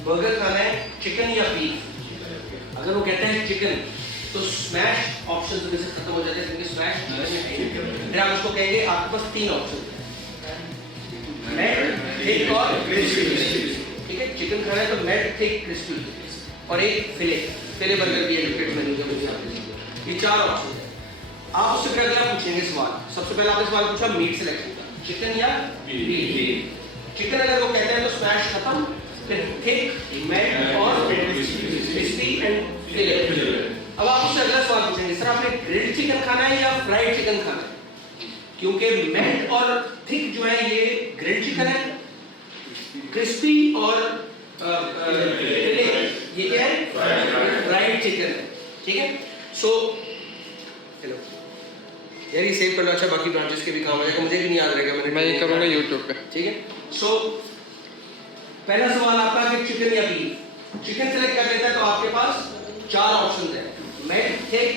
बर्गर खाना है चिकन या बीफ? अगर वो कहते हैं चिकन तो स्मैश ऑप्शन में से खत्म हो जाते हैं, क्योंकि स्मैश फिर आप उसको कहेंगे आपके पास 3 ऑप्शन है, मैट, थिक और क्रिस्पी। ठीक है, चिकन खाना है तो मैट, थिक, क्रिस्पी और एक फिले बर्गर भी एडुकेट मेन्यू के मुझे आपने ये 4 ऑप्शन है। आप उससे क्या अगला पूछेंगे सवाल, सबसे पहले आपने सवाल पूछा मीट सिलेक्शन का, चिकन या बीफ। चिकन अगर वो कहते हैं तो स्मैश खत्म, फिर थिक, मैट और क्रिस्पी एंड फिले। अब आप उससे अगला सवाल पूछेंगे, सर आपने ग्रिल्ड चिकन खाना है या फ्राइड चिकन खाना है? क्योंकि मैट और थिक जो है ये ग्रिल्ड चिकन है, क्रिस्पी और ये क्या है? फ्राइड चिकन है। ठीक है, सो हेलो यार ये सेव कर लो, अच्छा बाकी ब्रांचेस के भी काम आएगा, मुझे भी नहीं याद रहेगा, मैं ये करूँगा यूट्यूब पे। ठीक है, सो पहला सवाल आपका कि चिकन या बीफ। चिकन सेलेक्ट कर लेता है तो आपके पास 4 ऑप्शन है, मैट, थिक,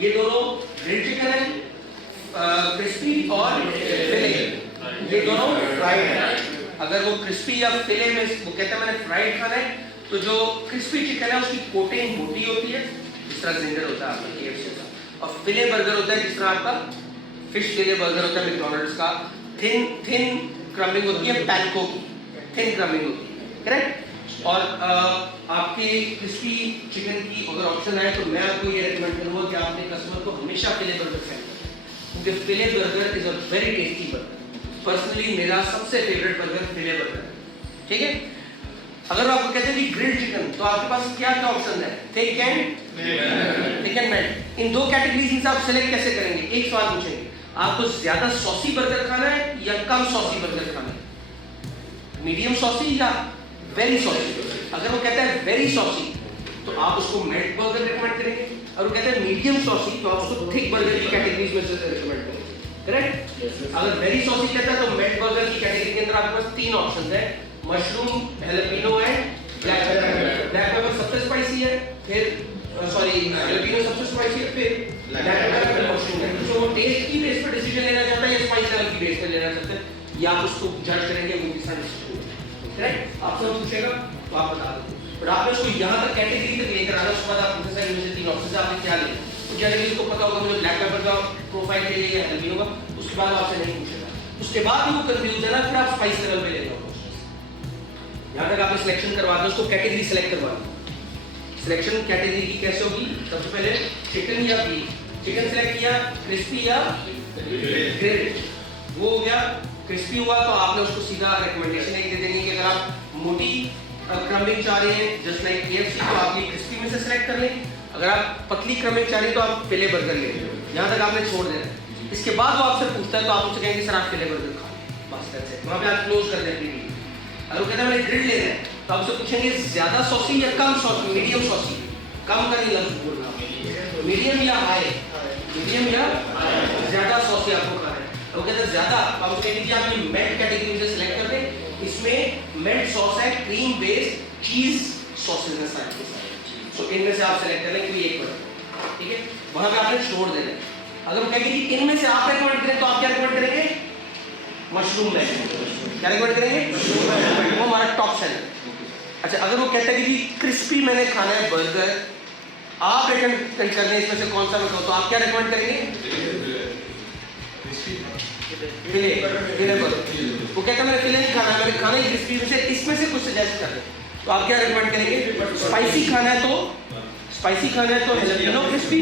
ये दोनों ग्रिल्ड चिकन है, क्रिस्पी और फिले, ये दोनों फ्राइड है। अगर वो क्रिस्पी या फिले में वो कहते हैं मैंने फ्राइड खाना है, तो जो क्रिस्पी चिकन है उसकी कोटिंग मोटी होती है, जिस तरह जिंजर होता है आपका KFC का, और फिले बर्गर होता है जिस तरह आपका फिश फिले बर्गर होता है मैकडॉनल्ड्स का, थिन क्रम्बिंग होती है, पैनको की थिन क्रम्बिंग होती है, करेक्ट? और आपकी क्रिस्पी चिकन की अगर ऑप्शन आए तो मैं आपको ये रेकमेंड करूंगा कि आपने कस्टमर को हमेशा फिले बर्गर सेंड करें, क्योंकि फिले burger is a very tasty burger. Personally मेरा सबसे फेवरेट बर्गर फिले बर्गर है। ठीक है, अगर आपको कहते हैं कि ग्रिल्ड चिकन तो आपके पास क्या क्या ऑप्शन है? Thick and mat. इन 2 कैटेगरीज में से आप सेलेक्ट कैसे करेंगे? एक सवाल पूछेंगे, आपको ज्यादा सॉसी बर्गर खाना है या कम सॉसी बर्गर खाना है? मीडियम सॉसी या वेरी सॉसी? अगर वो कहता है वेरी सॉसी तो आप उसको मैट बर्गर रिकमेंड करेंगे, और वो कहता है मीडियम सॉसी तो आप उसको थिक बर्गर की कैटेगरीज में से रिकमेंड करेंगे, करेक्ट? अगर वेरी सॉसी कहता है तो मैट बर्गर की कैटेगरी के अंदर आपके पास 3 ऑप्शन है, mushroom, jalapeno and black pepper. Black pepper सबसे स्पाइसी है, फिर सॉरी हैलोपिनो सबसे स्पाइसी है, फिर ब्लैक पेपर फिर मशरूम है। तो वो टेस्ट की बेस पर डिसीजन लेना चाहता है या स्पाइस लेवल की बेस पर लेना चाहता है, या आप उसको जज करेंगे वो किसान करेक्ट? आपसे पूछेगा तो आप बता दो, पर आपने उसको यहाँ तक कैटेगरी तक लेकर आना, उसके बाद आप पूछे सर मुझे 3 ऑप्शन है आपने क्या लिया, तो क्या लेकिन उसको पता होगा मुझे ब्लैक पेपर का प्रोफाइल के लिए या हैलोपिनो का, उसके बाद आपसे नहीं पूछेगा, उसके बाद भी वो कंफ्यूज है ना, फिर आप स्पाइस लेवल पे ले लो। यहाँ तक आपने सिलेक्शन करवा दो, उसको कैटेगरी सेलेक्ट करवा दो। सिलेक्शन कैटेगरी की कैसे होगी? सबसे पहले चिकन या बीफ, चिकन सेलेक्ट किया, क्रिस्पी या ग्रिल्ड, वो हो गया। क्रिस्पी हुआ तो आपने उसको सीधा रिकमेंडेशन एक दे देंगे कि अगर आप मोटी क्रम्बिंग चाह रहे हैं जस्ट लाइक KFC तो आप ये क्रिस्पी में से सेलेक्ट कर लें, अगर आप पतली क्रम्बिंग चाह रहे हैं तो आप फिले बर्गर लें। यहाँ तक आपने छोड़ देना है। इसके बाद वो आपसे पूछता है तो आप उससे कहेंगे सर आप फिले बर्गर खा लें, बस दैट्स इट, वहाँ पे आप क्लोज कर दें वीडियो। अगर वो कहता है मैंने ग्रिल्ड लेना है तो आप उससे पूछेंगे ज्यादा सॉसी या कम सॉसी? मीडियम सॉसी, कम का नहीं लफ्ज बोलना, मीडियम या हाई, मीडियम या ज्यादा सॉसी आपको खाना है। वो कहते हैं ज्यादा, अब उसके लिए आप ये मेल्ट कैटेगरी से सिलेक्ट कर दें, इसमें मेल्ट सॉस है, क्रीम बेस्ड चीज सॉसेज है सारे के सारे, तो इनमें से आप सिलेक्ट कर लें कोई एक पर, ठीक है? वहां पे आपने छोड़ देना है। अगर वो कहेंगे कि इनमें से आप रिकमेंड करें तो आप क्या रिकमेंड करेंगे? मशरूम लेंगे। क्या रिकमेंड करेंगे? वो हमारा टॉप सेलर। अच्छा, अगर वो कहता है कि क्रिस्पी मैंने खाना है बर्गर, आप रिकमेंड करने इसमें से कौन सा मैं कहूँ तो आप क्या रिकमेंड करेंगे? फिले बर्गर। वो कहता है मैंने फिले नहीं खाना, मैंने खाना ही क्रिस्पी में से, इसमें से कुछ सजेस्ट कर दें तो आप क्या रिकमेंड करेंगे? स्पाइसी खाना है तो हैलोपिनो क्रिस्पी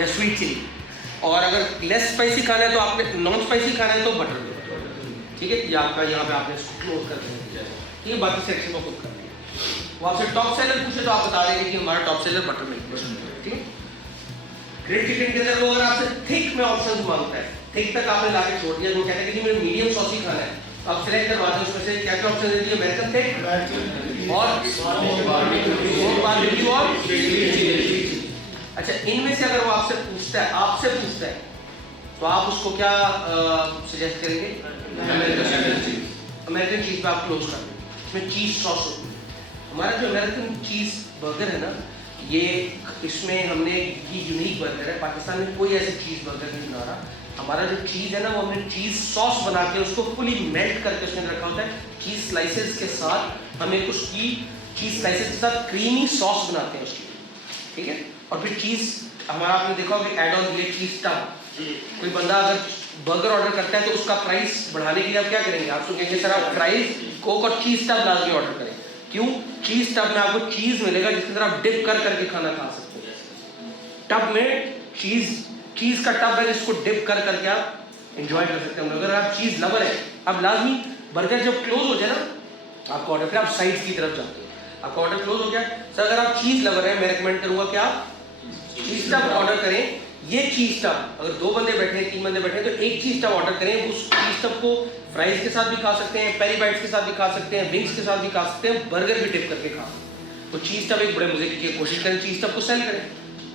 या स्वीट चिली, और अगर लेस स्पाइसी खाना है तो आपने नॉन स्पाइसी खाना है तो बटर, ठीक है? ये आपका यहाँ पे आपने इसको क्लोज कर देना, ठीक है? बाकी सेक्शन को खुद कर दिया। वो आपसे टॉप सेलर पूछे तो आप बता देंगे कि हमारा टॉप सेलर बटर मिल्क, ठीक है? ग्रिल्ड चिकन के अंदर वो अगर आपसे थिक में ऑप्शन मांगता है, थिक तक आपने लाके छोड़ दिया, वो कहता है कि मुझे मीडियम सॉसी खाना है तो आप सिलेक्ट करवा दें, उसमें से क्या क्या ऑप्शन दे दिए? अमेरिकन थिक और बारबेक्यू और अच्छा, इनमें से अगर वो आपसे पूछता है तो आप उसको क्या सजेस्ट करेंगे? अमेरिकन चीज पे आप क्लोज कर दें, इसमें चीज सॉस होती है। हमारा जो अमेरिकन चीज बर्गर है ना, ये इसमें हमने ये यूनिक बर्गर है, पाकिस्तान में कोई ऐसे चीज बर्गर नहीं बना रहा। हमारा जो चीज है ना, वो हमने चीज सॉस बना के उसको फुली मेल्ट करके उसमें रखा होता है। चीज स्लाइसेस के साथ हम एक उसकी चीज स्लाइसेस के साथ क्रीमी सॉस बनाते हैं उसकी, ठीक है। और फिर चीज हमारा आपने देखा होगा ऐड ऑन दिए चीज टब। कोई बंदा अगर बर्गर ऑर्डर करता है तो उसका प्राइस बढ़ाने के लिए आप क्या करेंगे? आप कहेंगे सर आप फ्राइज कोक और चीज टब लाजमी ऑर्डर करें। क्यों? चीज टब में आपको चीज मिलेगा जिसके अंदर आप डिप कर करके खाना खा सकते हैं। टब में चीज का टब है जिसको डिप कर करके आप एंजॉय कर सकते हैं। अगर आप चीज लवर है, अब लाजमी बर्गर जब क्लोज हो जाए ना आपका ऑर्डर, फिर आप साइड्स की तरफ जाते हैं, आपका ऑर्डर क्लोज हो गया। सर अगर आप चीज लवर है, मैं रेकमेंड करूंगा कि आप चीज टब ऑर्डर करें। ये चीज टब अगर 2 बंदे बैठे हैं, 3 बंदे बैठे हैं, तो एक चीज टब ऑर्डर करें। उस चीज टब को फ्राइज के साथ भी खा सकते हैं, पेरी बाइट्स के साथ भी खा सकते हैं, विंग्स के साथ भी खा सकते हैं, बर्गर भी डिप करके खा सकते हैं। तो चीज टब एक बड़े मजे की कोशिश करें, चीज टब को सेल करें,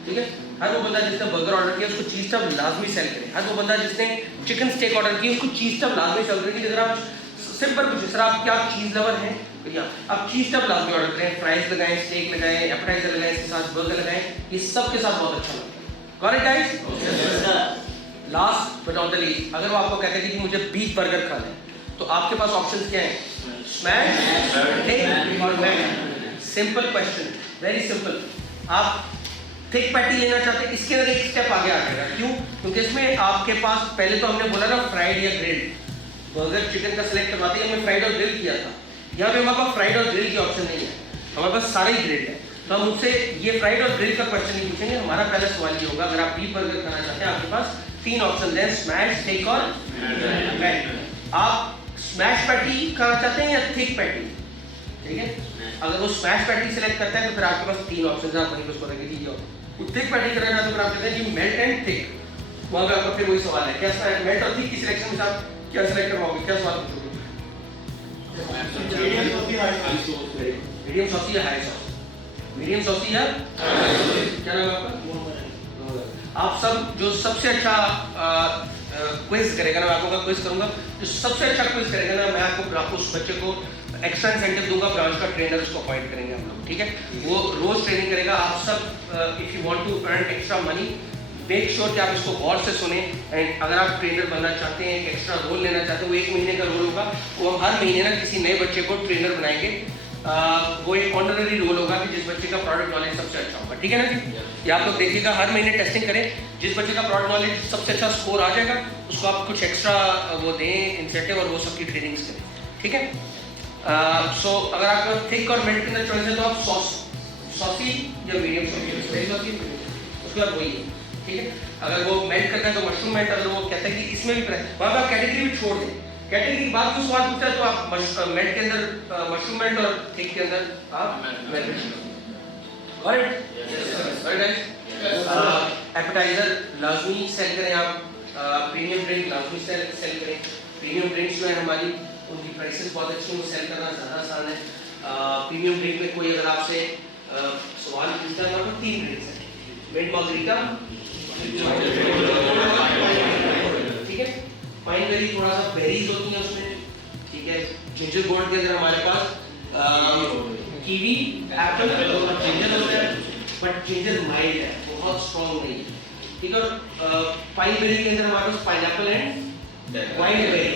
ठीक है। हर वो बंदा जिसने बर्गर ऑर्डर किया उसको चीज टब लाजमी सेल करें। हर वो बंदा जिसने चिकन स्टेक ऑर्डर किया उसको चीज टब लाजमी सेल करें। अगर आप सिंपल पूछे सर आप क्या चीज लवर हैं, भैया आप चीज टब लाजमी ऑर्डर करें, फ्राइज लगाएं, स्टेक लगाएं, एपेटाइजर लगाएं, इसके साथ बर्गर लगाएं, ये सब के साथ बहुत अच्छा लगता है। Got it guys? Last but not the least, अगर वो आपको कहते हैं कि मुझे बीफ बर्गर खाना है तो आपके पास ऑप्शंस क्या हैं? स्मैश, थिक और mash. Simple question, very simple. आप थिक पैटी लेना चाहते हैं, इसके अंदर एक स्टेप आगे आ जाएगा। क्यों? क्योंकि इसमें आपके पास पहले तो हमने बोला ना फ्राइड या ग्रिल्ड, बर्गर चिकन का सिलेक्ट करवाते हैं, हमने फ्राइड और ग्रिल किया था। यहाँ पे हमारे पास फ्राइड और ग्रिल की ऑप्शन नहीं है, हमारे पास सारे ही ग्रिल्ड है। तो हम उससे ये फ्राइड और ग्रिल का क्वेश्चन नहीं पूछेंगे। हमारा पहला सवाल ये होगा, अगर आप बीफ बर्गर खाना चाहते हैं, आपके पास 3 ऑप्शन हैं, स्मैश, थिक और पैटी। आप स्मैश पैटी खाना चाहते हैं या थिक पैटी, ठीक है। अगर वो स्मैश पैटी सिलेक्ट करता है तो फिर आपके पास 3 ऑप्शन है, आप वहीं पर उसको रख दीजिए। थिक पैटी करना चाहते हैं तो आप कहते हैं कि मेल्ट एंड थिक। वहाँ पे आपका फिर वही सवाल है, क्या मेल्ट और थिक की सिलेक्शन में आप क्या सिलेक्ट करवाओगे, क्या सवाल पूछोगे? मीडियम सॉसी या हाई सॉस? मीडियम सॉसी या क्या नाम है आपका? आप सब जो सबसे अच्छा क्विज करेगा ना, मैं आपको क्विज करूंगा, जो सबसे अच्छा क्विज करेगा ना, मैं आपको उस बच्चे को एक्स्ट्रा इंसेंटिव दूंगा, ब्रांच का ट्रेनर उसको अपॉइंट करेंगे हम लोग, ठीक है। वो रोज ट्रेनिंग करेगा। आप सब if you want to earn extra money, make sure कि आप इसको गौर से सुने। एंड अगर आप ट्रेनर बनना चाहते हैं, एक्स्ट्रा रोल लेना चाहते हैं, वो 1 महीने का रोल होगा, वो हम हर महीने ना किसी नए बच्चे को ट्रेनर बनाएंगे। वो एक ऑनररी रोल होगा कि जिस बच्चे का प्रोडक्ट नॉलेज सबसे अच्छा होगा, ठीक है ना जी। ये आप लोग देखिएगा, हर महीने टेस्टिंग करें, जिस बच्चे का प्रोडक्ट नॉलेज सबसे अच्छा स्कोर आ जाएगा उसको आप कुछ एक्स्ट्रा वो दें इंसेंटिव, और वो सबकी ट्रेनिंग्स करें, ठीक है। सो अगर आपका थिक और मेल्ट के अंदर चॉइस है तो आप सॉसी या मीडियम सॉसी, उसके बाद वही है, ठीक है। अगर वो मेल्ट करता है तो मशरूम मेल्ट, अगर वो कहता है कि इसमें भी वहाँ पर आप कैटेगरी भी छोड़ दें, कैटेगरी के बाद जो सवाल पूछता है तो आप मेल्ट के अंदर मशरूम मेल्ट और थिक के अंदर आप मेल्ट। एपेटाइजर लाजमी सेल करें आप, प्रीमियम ड्रिंक लाजमी सेल करें। प्रीमियम ड्रिंक्स जो है हमारी, उनकी प्राइसेस बहुत अच्छी हैं, सेल करना ज़्यादा आसान है। प्रीमियम ड्रिंक में कोई अगर आपसे सवाल पूछता है तो 3 ड्रिंक्स हैं, मिंट मार्गरीटा, ठीक है, फाइन बेरी, थोड़ा सा बेरीज होती हैं उसमें, ठीक है। जिंजर गोल्ड के अंदर हमारे पास कीवी, एप्पल और जिंजर होता है, बट जिंजर माइल्ड है, बहुत स्ट्रॉन्ग नहीं है, ठीक है। और फाइन बेरी के अंदर हमारे पास pineapple and wild berries,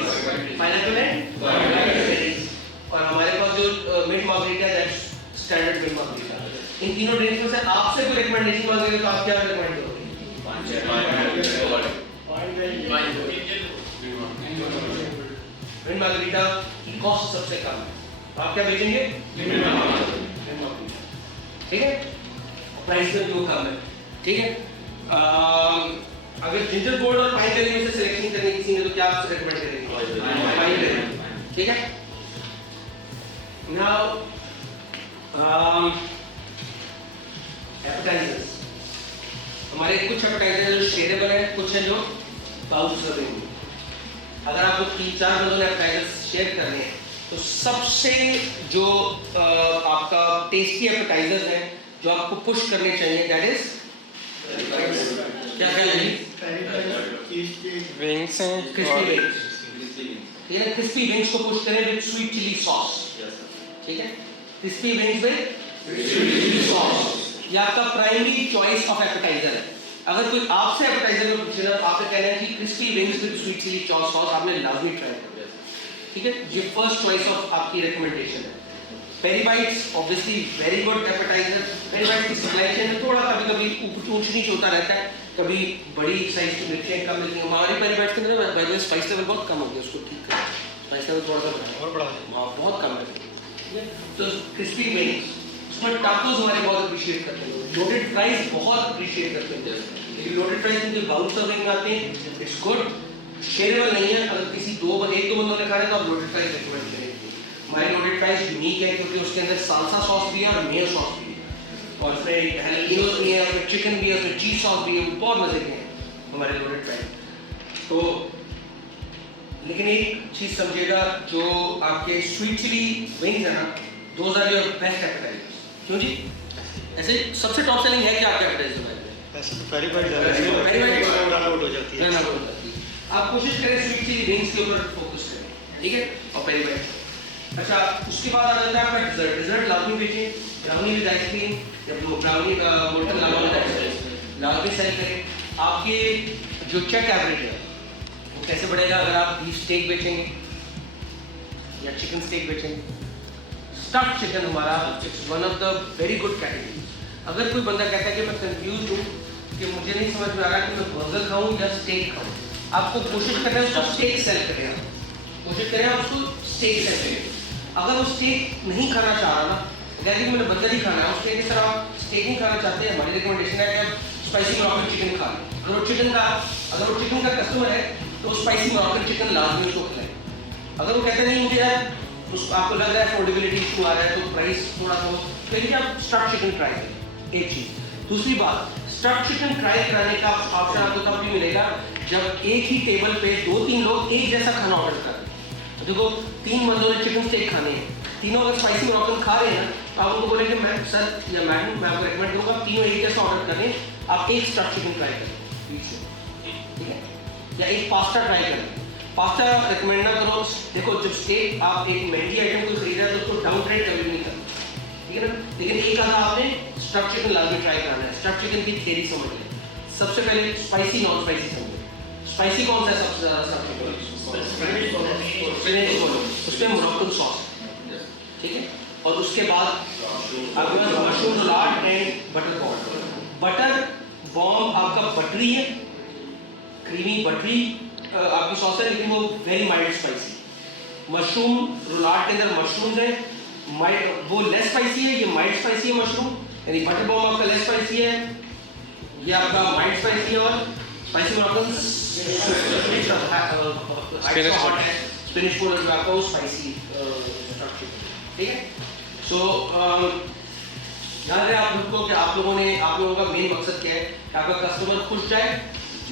pineapple and wild berries, और हमारे पास जो mint margarita that's standard mint margarita. इन तीनों ड्रिंक्स में से आपसे कोई रिकमेंडेशन मांगेगा तो आप क्या रिकमेंड करोगे? मिंट मार्गरीटा की कॉस्ट सबसे कम है, तो आप क्या बेचेंगे? ठीक है, प्राइस में क्यों कम है, ठीक है। अगर जिंजर गोल्ड और पाइन बेरी में से सिलेक्शन करनी किसी ने तो क्या आप रिकमेंड करेंगे? पाइन बेरी, ठीक है। नाउ एपेटाइजर्स, हमारे कुछ एपेटाइजर जो शेयरेबल है, कुछ है जो बाउल सर्विंग। अगर आपको 3-4 बंदों ने एपेटाइजर्स शेयर करने हैं तो सबसे जो आपका टेस्टी एपेटाइजर्स हैं जो आपको पुश करने चाहिए, दैट इज क्या ख्याल है? विंग्स हैं क्रिस्पी विंग्स, ये ना क्रिस्पी विंग्स को पुश करें विद स्वीट चिली सॉस, ठीक है? Crispy wings with sweet chilli sauce, ये आपका प्राइमरी चॉइस ऑफ एपेटाइजर है। अगर कोई आपसे एपेटाइजर में पूछे ना तो आपका कहना है कि crispy wings with sweet chilli sauce आपने लाजमी ट्राई करना है, ठीक है? ये फर्स्ट चॉइस ऑफ आपकी रिकमेंडेशन है। Peri bites obviously very good appetiser. Peri bites की सप्लाई चेन में थोड़ा कभी ऊंच नीच होता रहता है, कभी बड़ी साइज की मिर्चियाँ कम मिलती हैं। हमारी पेरी बाइट्स के अंदर by the way spice level बहुत कम हो गया, उसको ठीक करें, स्पाइस लेवल थोड़ा सा और बड़ा बहुत कम है, ठीक है? तो क्रिस्पी विंग्स, उसमें टाकोस हमारे बहुत अप्रिशिएट करते हैं, लोडेड फ्राइज बहुत अप्रिशिएट करते हैं, लेकिन लोडेड फ्राइज उनके बाउल सर्विंग में आते हैं, इट्स गुड, शेयरेबल नहीं है। अगर किसी एक दो बंदों ने खाने तो आप लोडेड फ्राइज रिकमेंड करेंगे। हमारी लोडेड फ्राइज यूनिक है क्योंकि उसके अंदर साल्सा सॉस भी है और मेयो सॉस भी है, और उसमें हैलापेनोस भी है, उसमें चिकन भी है, उसमें चीज सॉस भी है, बहुत मजे के हैं हमारे लोडेड फ्राइज। तो लेकिन एक चीज समझिएगा, जो आपके स्वीट चिली विंग्स है ना, those are your best appetisers. क्यों जी? ऐसे सबसे टॉप सेलिंग है क्या आपके एपेटाइजर में? ऐसे तो पेरी बाइट ज़्यादा है, आउट हो जाती है। आप कोशिश करें स्वीट चिली विंग्स के ऊपर फोकस करें, ठीक है? और पेरी बाइट। अच्छा, उसके बाद आ जाता है आपका डिजर्ट। डिजर्ट लाजमी बेचिए, ब्राउनी विद आइसक्रीम या brownie molten lava with ice cream लाजमी सेल करें। आपके जो चेक एवरेज है वो कैसे बढ़ेगा अगर आप बीफ स्टेक बेचेंगे या चिकन स्टेक बेचेंगे? स्टफ्ड चिकन हमारा one of the very good category. अगर कोई बंदा कहता है कि मैं कंफ्यूज हूँ कि मुझे नहीं समझ में आ रहा कि मैं बर्गर खाऊँ या स्टेक खाऊँ, आपको कोशिश करना है उसको स्टेक सेल करें, कोशिश करें आप उसको स्टेक सेल करें। अगर वो स्टेक नहीं खाना चाह रहा ना, कहते हैं मैंने बर्गर ही खाना है, उसके सर आप स्टेक नहीं खाना चाहते हैं, हमारी रिकमेंडेशन है कि आप स्पाइसी मोरक्कन चिकन खा लें। अगर वो चिकन का कस्टमर है तो स्पाइसी मोरक्कन चिकन लाजमी उसको खिलाएं। अगर वो कहते नहीं मुझे यार आपको लग रहा है अफोर्डेबिलिटी इशू आ रहा है तो प्राइस थोड़ा सा, फिर आप स्टफ्ड चिकन ट्राई करें, एक चीज़। दूसरी बात, स्टफ्ड चिकन ट्राई कराने का ऑप्शन आपको तब भी मिलेगा जब एक ही टेबल पे 2-3 लोग एक जैसा खाना ऑर्डर करें। देखो 3 बंदों ने चिकन स्टेक खाने हैं, तीनों अगर स्पाइसी मोरक्कन खा रहे हैं तो आप उनको बोलेंगे मैं सर या मैडम मैं आपको रेकमेंड करूँगा तीनों एक जैसा ऑर्डर करें, आप एक स्टफ्ड चिकन ट्राई करें, ठीक है? या एक पास्ता ट्राई करें। पास्ता रिकमेंड ना करो, देखो जब स्टेक आप एक महंगी आइटम को खरीद रहे हैं तो उसको डाउन ट्रेड कभी नहीं करना, ठीक है ना? लेकिन एक आधा आपने स्टफ्ड चिकन लाजमी ट्राई कराना है। स्टफ्ड चिकन की थ्योरी समझ लें। सबसे पहले स्पाइसी नॉन स्पाइसी समझें। स्पाइसी कौन सा है सबसे ज़्यादा? स्टफ्ड चिकन उसमें मोरक्कन सॉस, ठीक है? और उसके बाद आपके पास mushroom roulade and butter bomb. Butter bomb आपका बटरी है, क्रीमी बटरी आपकी सॉस है, लेकिन वो very mild spicy. Mushroom roulade के अंदर मशरूम्स है, वो लेस स्पाइसी है, ये माइल्ड स्पाइसी है मशरूम, यानी बटर बॉम्ब आपका लेस स्पाइसी है, ये आपका माइल्ड स्पाइसी है, और स्पाइसी मोरक्कन स्पिनिश पोटैटो जो आपका वो स्पाइसी स्ट्रक्चर, ठीक है? सो याद है आप लोगों को कि आप लोगों का मेन मकसद क्या है कि आपका कस्टमर खुश जाए,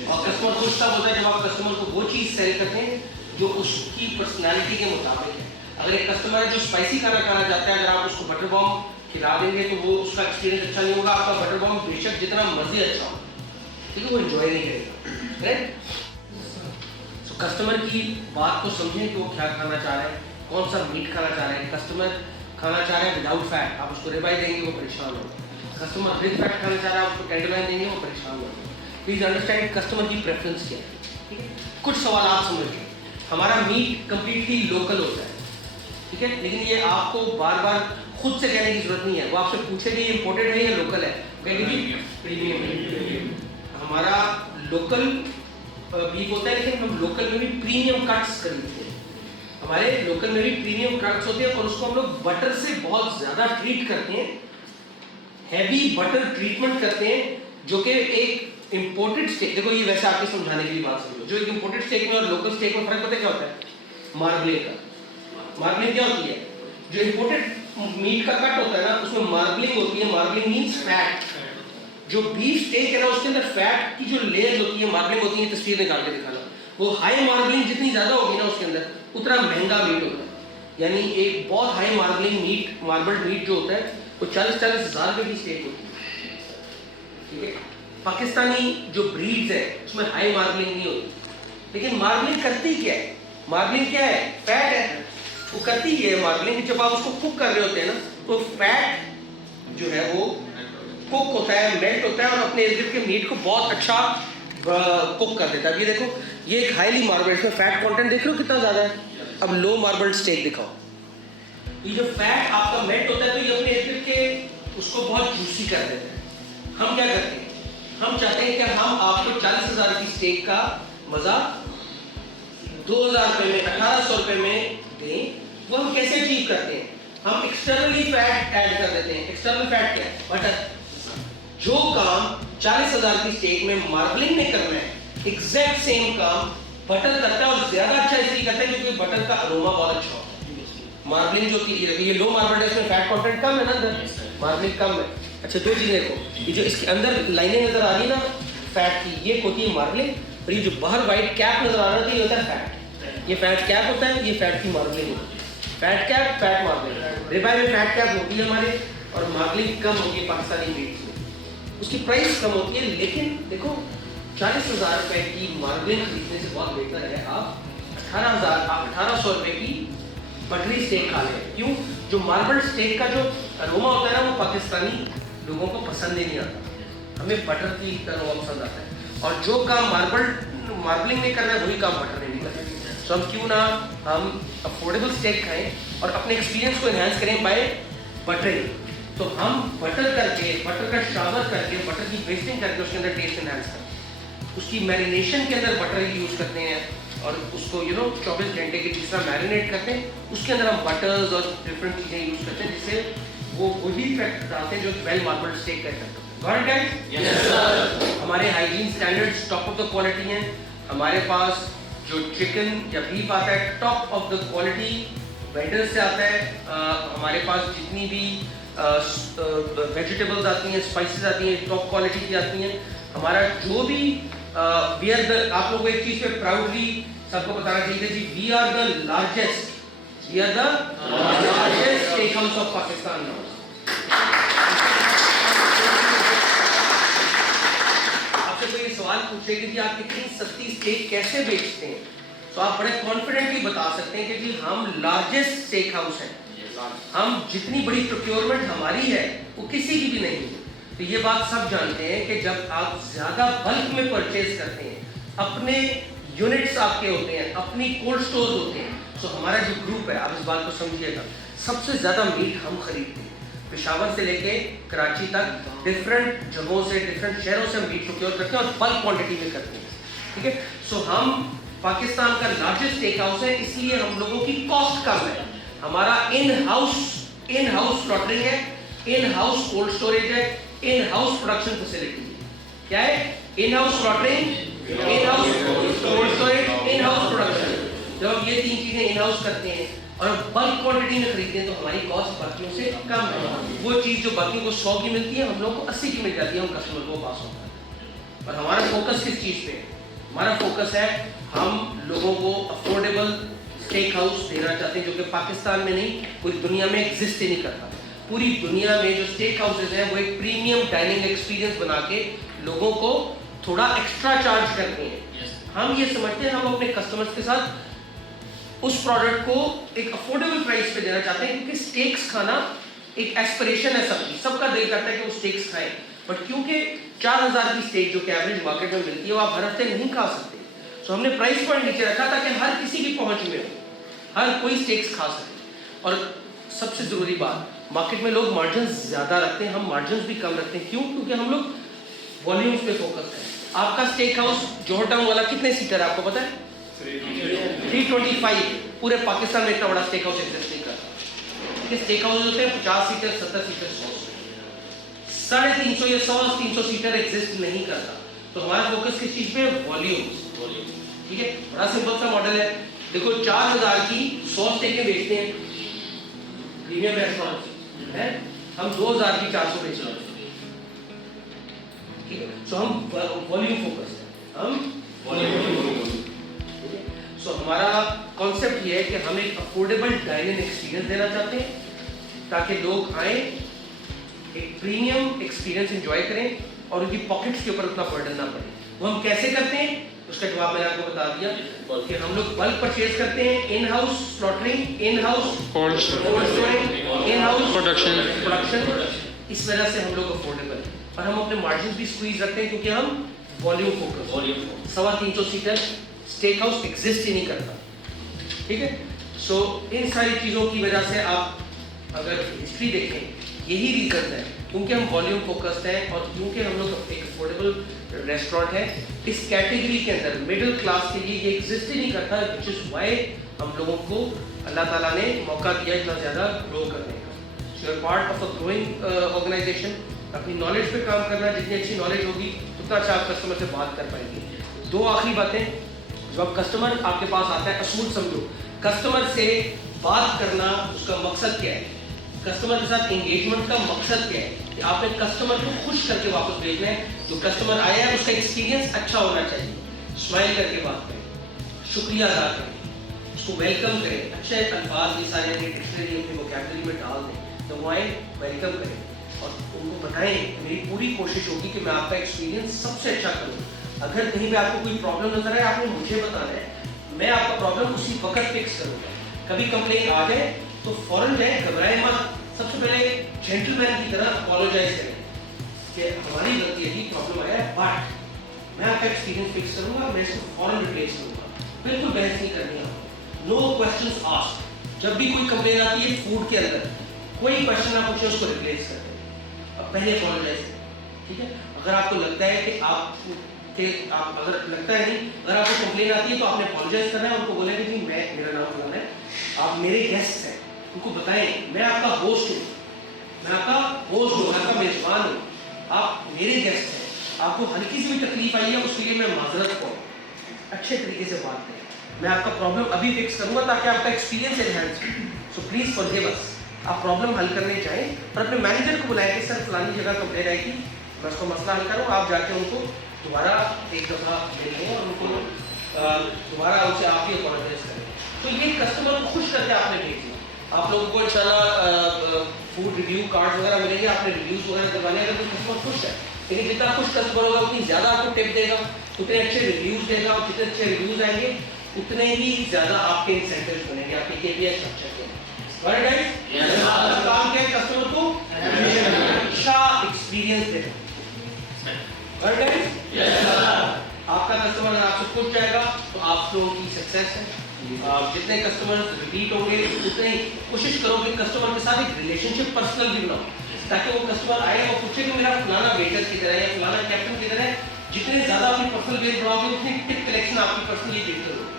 और कस्टमर खुश तब होता है जब आप कस्टमर को वो चीज़ सेल करते हैं जो उसकी पर्सनालिटी के मुताबिक है। अगर एक कस्टमर है जो स्पाइसी खाना खाना चाहता है, अगर आप उसको बटर बॉम्ब खिला देंगे तो वो उसका एक्सपीरियंस अच्छा नहीं होगा। आपका बटर बॉम्ब बेशक जितना मर्जी अच्छा हो, ठीक है, वो एंजॉय नहीं करेगा, राइट? सो कस्टमर की बात को समझें कि वो क्या खाना चाह रहे हैं, कौन सा मीट खाना चाह रहे हैं। कस्टमर खाना चाह रहे हैं विदाउट फैट, आप उसको रिबाई देंगे वो परेशान होगा। कस्टमर विद फैट खाना चाह रहा है, आप उसको कैंडलाइन देंगे वो परेशान होगा। प्लीज़ अंडरस्टैंड कस्टमर की प्रेफरेंस क्या है, ठीक है? कुछ सवाल आप समझिए। हमारा मीट कम्प्लीटली लोकल होता है, ठीक है, लेकिन ये आपको बार बार खुद से कहने की जरूरत नहीं है। वो आपसे पूछेगी इम्पोर्टेड है या लोकल है, कहेंगे जी प्रीमियम है। हमारा लोकल बीफ होता है, लेकिन हम लोकल में भी प्रीमियम कट्स खरीदते हैं। हमारे लोकल में भी प्रीमियम कट्स होते हैं और उसको हम लोग बटर से बहुत ज़्यादा ट्रीट करते हैं, हैवी बटर ट्रीटमेंट करते हैं, जो कि एक इम्पोर्टेड स्टेक, देखो ये वैसे आपके समझाने के लिए बात समझो, जो एक इम्पोर्टेड स्टेक में और लोकल स्टेक में फर्क पता क्या होता है? मार्बलिंग का। मार्बलिंग क्या होती है? जो इम्पोर्टेड मीट का कट होता है ना, उसमें मार्बलिंग होती है। Marbling means fat. जो बीफ स्टेक है ना, उसके अंदर फैट की जो लेयर होती है, मार्बलिंग होती है, तस्वीर निकाल के दिखाना। वो हाई मार्बलिंग जितनी ज़्यादा होगी ना उसके अंदर, उतना महंगा मीट होता है। यानी एक बहुत high marbling meat, marbled meat जो होता है वो 40-40 हज़ार रुपये की स्टेक होती है, ठीक है? पाकिस्तानी जो ब्रीड्स है उसमें हाई मार्बलिंग नहीं होती, लेकिन मार्बलिंग करती क्या है? मार्बलिंग क्या है? फैट है। वो करती है मार्बलिंग, जब आप उसको कुक कर रहे होते हैं ना तो फैट जो है वो कुक होता है, मेल्ट होता है और अपने इर्द गिर्द के मीट को बहुत अच्छा कुक कर देता है। ये देखो, ये एक हाईली मार्बल, इसमें फैट कंटेंट देख रहे हो कितना ज़्यादा है। अब लो मार्बल स्टेक दिखाओ, ये जो फैट आपका मेल्ट होता है तो ये अपने इर्द गिर्द के उसको बहुत जूसी कर देता है। हम क्या करते हैं, हम चाहते हैं कि हम आपको 40,000 की स्टेक का मज़ा 2,000 रुपये में, 1,800 रुपये में दें। वो हम कैसे अचीव करते हैं? हम एक्सटर्नली फैट ऐड कर देते हैं। एक्सटर्नल फैट क्या है? बटर। जो काम 40,000 की स्टेक में मार्बलिंग में करना है, एग्जैक्ट सेम काम बटर करता है और ज्यादा अच्छा इसलिए करता है क्योंकि बटर का अरोमा बहुत अच्छा होता है। मार्बलिंग जो की ये लो मार्बल है, इसमें फैट कंटेंट कम है ना, अंदर मार्बलिंग कम है। अच्छा, दो चीजें देखो, ये जो इसके अंदर लाइनें नजर आ रही है ना फैट की, ये होती है मार्बलिंग, और ये जो बाहर व्हाइट कैप नजर आ रहा है ये होता है फैट। ये फैट कैप होता है, ये फैट की मार्बलिंग होती है। Fat cap, fat marbling. Ribeye में फैट कैप होती है हमारे, और मार्बलिंग कम होती है पाकिस्तानी मीट्स में, उसकी प्राइस कम होती है। लेकिन देखो 40,000 रुपए की मार्बलिंग खरीदने से बहुत बेहतर है आप 1,800 रुपए की बटरी स्टेक खा लें। क्यों? जो मार्बल स्टेक का जो अरोमा होता है ना वो पाकिस्तानी लोगों को पसंद ही नहीं आता, हमें बटर की अरोमा पसंद आता है। और जो काम मार्बलिंग में करना है वही काम बटर में नहीं करना है। तो हम क्यों ना हम अफोर्डेबल स्टेक खाएं और अपने एक्सपीरियंस को एनहांस करें बाय बटरिंग। तो हम बटर करके, बटर का शावर करके, बटर की पेस्टिंग करके उसके अंदर टेस्ट एनहांस करते हैं। उसकी मैरिनेशन के अंदर बटर यूज़ करते हैं और उसको 24 घंटे के जिस तरह मैरिनेट करते हैं उसके अंदर हम बटर्स और डिफरेंट चीज़ें यूज़ करते हैं जिससे वो वही इफेक्ट डालते हैं जो वेल मार्बल्ड स्टेक कहते हैं। Got it guys? हमारे hygiene standards top of the quality हैं। हमारे पास जो चिकन या बीफ आता है top of the quality vendors से आता है। हमारे पास जितनी भी वेजिटेबल्स आती हैं, स्पाइसेस आती हैं, टॉप क्वालिटी की आती हैं। हमारा जो भी वी आर द, आप लोगों को एक चीज़ पे प्राउडली सबको बताना चाहिए जी, we are the largest steak house of Pakistan. आपसे कोई ये सवाल पूछे कि जी आप इतनी सस्ती स्टेक कैसे बेचते हैं, तो आप बड़े कॉन्फिडेंटली बता सकते हैं कि जी हम लार्जेस्ट स्टेक हाउस हैं। हम जितनी बड़ी प्रोक्योरमेंट हमारी है वो किसी की भी नहीं है। तो ये बात सब जानते हैं कि जब आप ज्यादा बल्क में परचेज करते हैं, अपने यूनिट्स आपके होते हैं, अपनी कोल्ड स्टोर होते हैं, तो हमारा जो ग्रुप है, आप इस बात को समझिएगा, सबसे ज्यादा मीट हम खरीदते हैं। पेशावर से लेके कराची तक डिफरेंट जगहों से, डिफरेंट शहरों से हम मीट प्रोक्योर करते हैं और बल्क क्वांटिटी में करते हैं। ठीक है, सो हम पाकिस्तान का लार्जेस्ट स्टेक हाउस है, इसलिए हम लोगों की कॉस्ट कम है। हमारा इन हाउस स्लॉटरिंग है, इन हाउस कोल्ड स्टोरेज है, इन हाउस प्रोडक्शन फैसिलिटी है। क्या है? In house slaughtering, in house cold storage, in house production. जब हम ये तीन चीजें इन हाउस करते हैं और बल्क क्वांटिटी में खरीदते हैं तो हमारी कॉस्ट बाकियों से कम है। वो चीज़ जो बाकियों को 100 की मिलती है हम लोग को 80 की मिल जाती है, हम कस्टमर को पास होता है। और हमारा फोकस किस चीज़ पे? हमारा फोकस है हम लोगों को अफोर्डेबल स्टेक हाउस देना चाहते हैं, जो कि पाकिस्तान में नहीं पूरी दुनिया में एग्जिस्ट ही नहीं करता। पूरी दुनिया में जो स्टेक हाउसेज हैं वो एक प्रीमियम डाइनिंग एक्सपीरियंस बना के लोगों को थोड़ा एक्स्ट्रा चार्ज करते हैं। हम ये समझते हैं हम अपने कस्टमर्स के साथ उस प्रोडक्ट को एक अफोर्डेबल प्राइस पे देना चाहते हैं, क्योंकि स्टेक्स खाना एक एस्पिरेशन है सबकी, सबका दिल करता है कि वो स्टेक्स खाएं। बट क्योंकि 4,000 की स्टेक जो कि एवरेज मार्केट में मिलती है वो आप हर हफ्ते नहीं खा सकते, तो हमने प्राइस पॉइंट नीचे रखा ताकि हर किसी की पहुंच में हो, हर कोई स्टेक्स खा सके। और सबसे ज़रूरी बात, मार्केट में लोग मार्जिन ज़्यादा रखते हैं, हम मार्जिन भी कम रखते हैं। क्यों? क्योंकि हम लोग वॉल्यूम्स पे फोकस है। आपका स्टेक हाउस जौहर टाउन वाला कितने सीटर है आपको पता है? 325। पूरे पाकिस्तान में इतना बड़ा स्टेक हाउस एग्जिस्ट नहीं करता। स्टेक हाउस होते हैं 50 सीटर, 70 सीटर, 100, 350 या 100-300 सीटर एग्जिस्ट नहीं करता। तो हमारा फोकस किस चीज़ पे? वॉल्यूम्स। ठीक है, बड़ा सिंपल सा मॉडल है। देखो 4,000 की 100 स्टेकें बेचते हैं प्रीमियम रेस्टोरेंट है, हम 2,000 की 400 बेच रहे हैं। ठीक है, सो हम वॉल्यूम फोकस है, हम वॉल्यूम। सो हमारा कॉन्सेप्ट ये है कि हम एक अफोर्डेबल डाइनिंग एक्सपीरियंस देना चाहते हैं ताकि लोग आए, एक प्रीमियम एक्सपीरियंस एंजॉय करें और उनकी पॉकेट्स के ऊपर उतना बर्डन ना पड़े। वो हम कैसे करते हैं उसका जवाब मैंने आपको बता दिया कि हम लोग बल्क परचेज करते हैं, in house slaughtering, in house cold storing, in house production. इस वजह से हम लोग अफोर्डेबल हैं और हम अपने मार्जिन भी स्क्वीज रखते हैं क्योंकि हम volume focus. 350 seater steak house exist ही नहीं करता, ठीक है। सो इन सारी चीज़ों की वजह से आप अगर हिस्ट्री देखें यही रीजन है, क्योंकि हम वॉल्यूम फोकस्ड हैं और क्योंकि हम लोग एक अफोर्डेबल रेस्टोरेंट है इस कैटेगरी के अंदर मिडिल क्लास के लिए ये एग्जिस्ट ही नहीं करता, विच इज़ वाई हम लोगों को अल्लाह ताला ने मौका दिया इतना ज़्यादा ग्रो करने का। So you are part of a growing organisation. अपनी नॉलेज पे काम करना, जितनी अच्छी नॉलेज होगी उतना अच्छा आप कस्टमर से बात कर पाएंगे। 2 आखिरी बातें, जब कस्टमर आपके पास आता है, असूल समझो कस्टमर से बात करना उसका मकसद क्या है, कस्टमर के साथ एंगेजमेंट का मकसद क्या है कि आपने कस्टमर को खुश करके वापस भेजना है। जो कस्टमर आया है उसका एक्सपीरियंस अच्छा होना चाहिए, स्माइल करके बात करें, शुक्रिया अदा करें, उसको वेलकम करें, अच्छे अल्फाज ये सारे डिक्शनरी अपनी वोकैबुलरी में डाल दें, दवाएं वेलकम करें और उनको बताएं मेरी पूरी कोशिश होगी कि मैं आपका एक्सपीरियंस सबसे अच्छा करूँ। अगर कहीं पे आपको कोई प्रॉब्लम नजर आए आपको मुझे बताना है, मैं आपका प्रॉब्लम उसी वक्त फिक्स करूँगा। कभी कंप्लेन आ जाए तो फौरन जाए, घबराए मत, सबसे पहले जेंटलमैन की तरह अपोलोजाइज करें कि हमारी गलती है, प्रॉब्लम आया है, बट मैं आपका एक्सपीरियंस फिक्स करूँगा, मैं इसको फौरन रिप्लेस करूँगा। बिल्कुल बहस नहीं करनी है, नो क्वेश्चंस आस्क्ड। जब भी कोई कंप्लेन आती है फूड के अंदर कोई क्वेश्चन ना पूछे उसको रिप्लेस कर दें। अब पहले अपोलोजाइज करें, ठीक है। अगर आपको लगता है कि आप अगर लगता है नहीं, अगर आपको कंप्लेन आती है तो आपने अपोलोजाइज करना है, उनको बोलेंगे जी मेरा नाम फलाना है, आप मेरे गेस्ट हैं, उनको बताएं मैं आपका होस्ट हूँ, मैं आपका होस्ट हूँ, मैं आपका मेजबान हूँ, आप मेरे गेस्ट हैं, आपको हल्की सी भी तकलीफ आई है उसके लिए मैं माजरत करूँ, अच्छे तरीके से बात करें, मैं आपका प्रॉब्लम अभी फिक्स करूँगा ताकि आपका एक्सपीरियंस एनहांस हो। सो प्लीज़ फॉरगिव अस। आप प्रॉब्लम हल करने जाएँ और अपने मैनेजर को बुलाएं कि सर फलानी जगह कंप्लेन आई थी, मैं उसको मसला हल करूँ। आप जाके उनको दोबारा एक दफ़ा देखें और उनको दोबारा उनसे आप ही अपोलोजाइज करें। तो ये कस्टमर को खुश करके आपने भेजी। आप लोगों को इंशाल्लाह फूड रिव्यू कार्ड वगैरह मिलेंगे, आपने रिव्यूज़ वगैरह करवाने, अगर कोई कस्टमर खुश है, लेकिन जितना खुश कस्टमर होगा उतनी ज़्यादा आपको टिप देगा, उतने अच्छे रिव्यूज़ देगा, और जितने अच्छे रिव्यूज़ आएंगे उतने ही ज़्यादा आपके इंसेंटिव्स बनेंगे, आपके KPI स्ट्रक्चर के। राइट गाइस, काम क्या है, कस्टमर को अच्छा एक्सपीरियंस देना। राइट गाइस, आपका कस्टमर अगर आपसे खुश जाएगा तो आप लोगों की सक्सेस है। जितने कस्टमर रिपीट होंगे उतने ही कोशिश करो कि कस्टमर के साथ एक रिलेशनशिप पर्सनल भी बनाओ, ताकि वो कस्टमर आए और पूछे कि मेरा फलाना वेटर की तरह या फलाना कैप्टन की तरह। जितने ज़्यादा अपनी पर्सनल बेस बढ़ाओगे उतनी टिप कलेक्शन आपकी पर्सनली बेहतर होगी,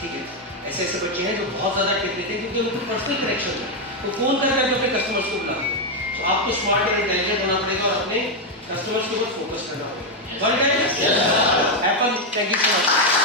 ठीक है। ऐसे ऐसे बच्चे हैं जो बहुत ज़्यादा टिप देते हैं क्योंकि उनको पर्सनल कनेक्शन है, तो फ़ोन कर करके अपने कस्टमर्स को बुलाते हैं। तो आपको स्मार्ट और इंटेलिजेंट होना पड़ेगा और अपने कस्टमर्स के ऊपर फोकस करना पड़ेगा। Thank you so much.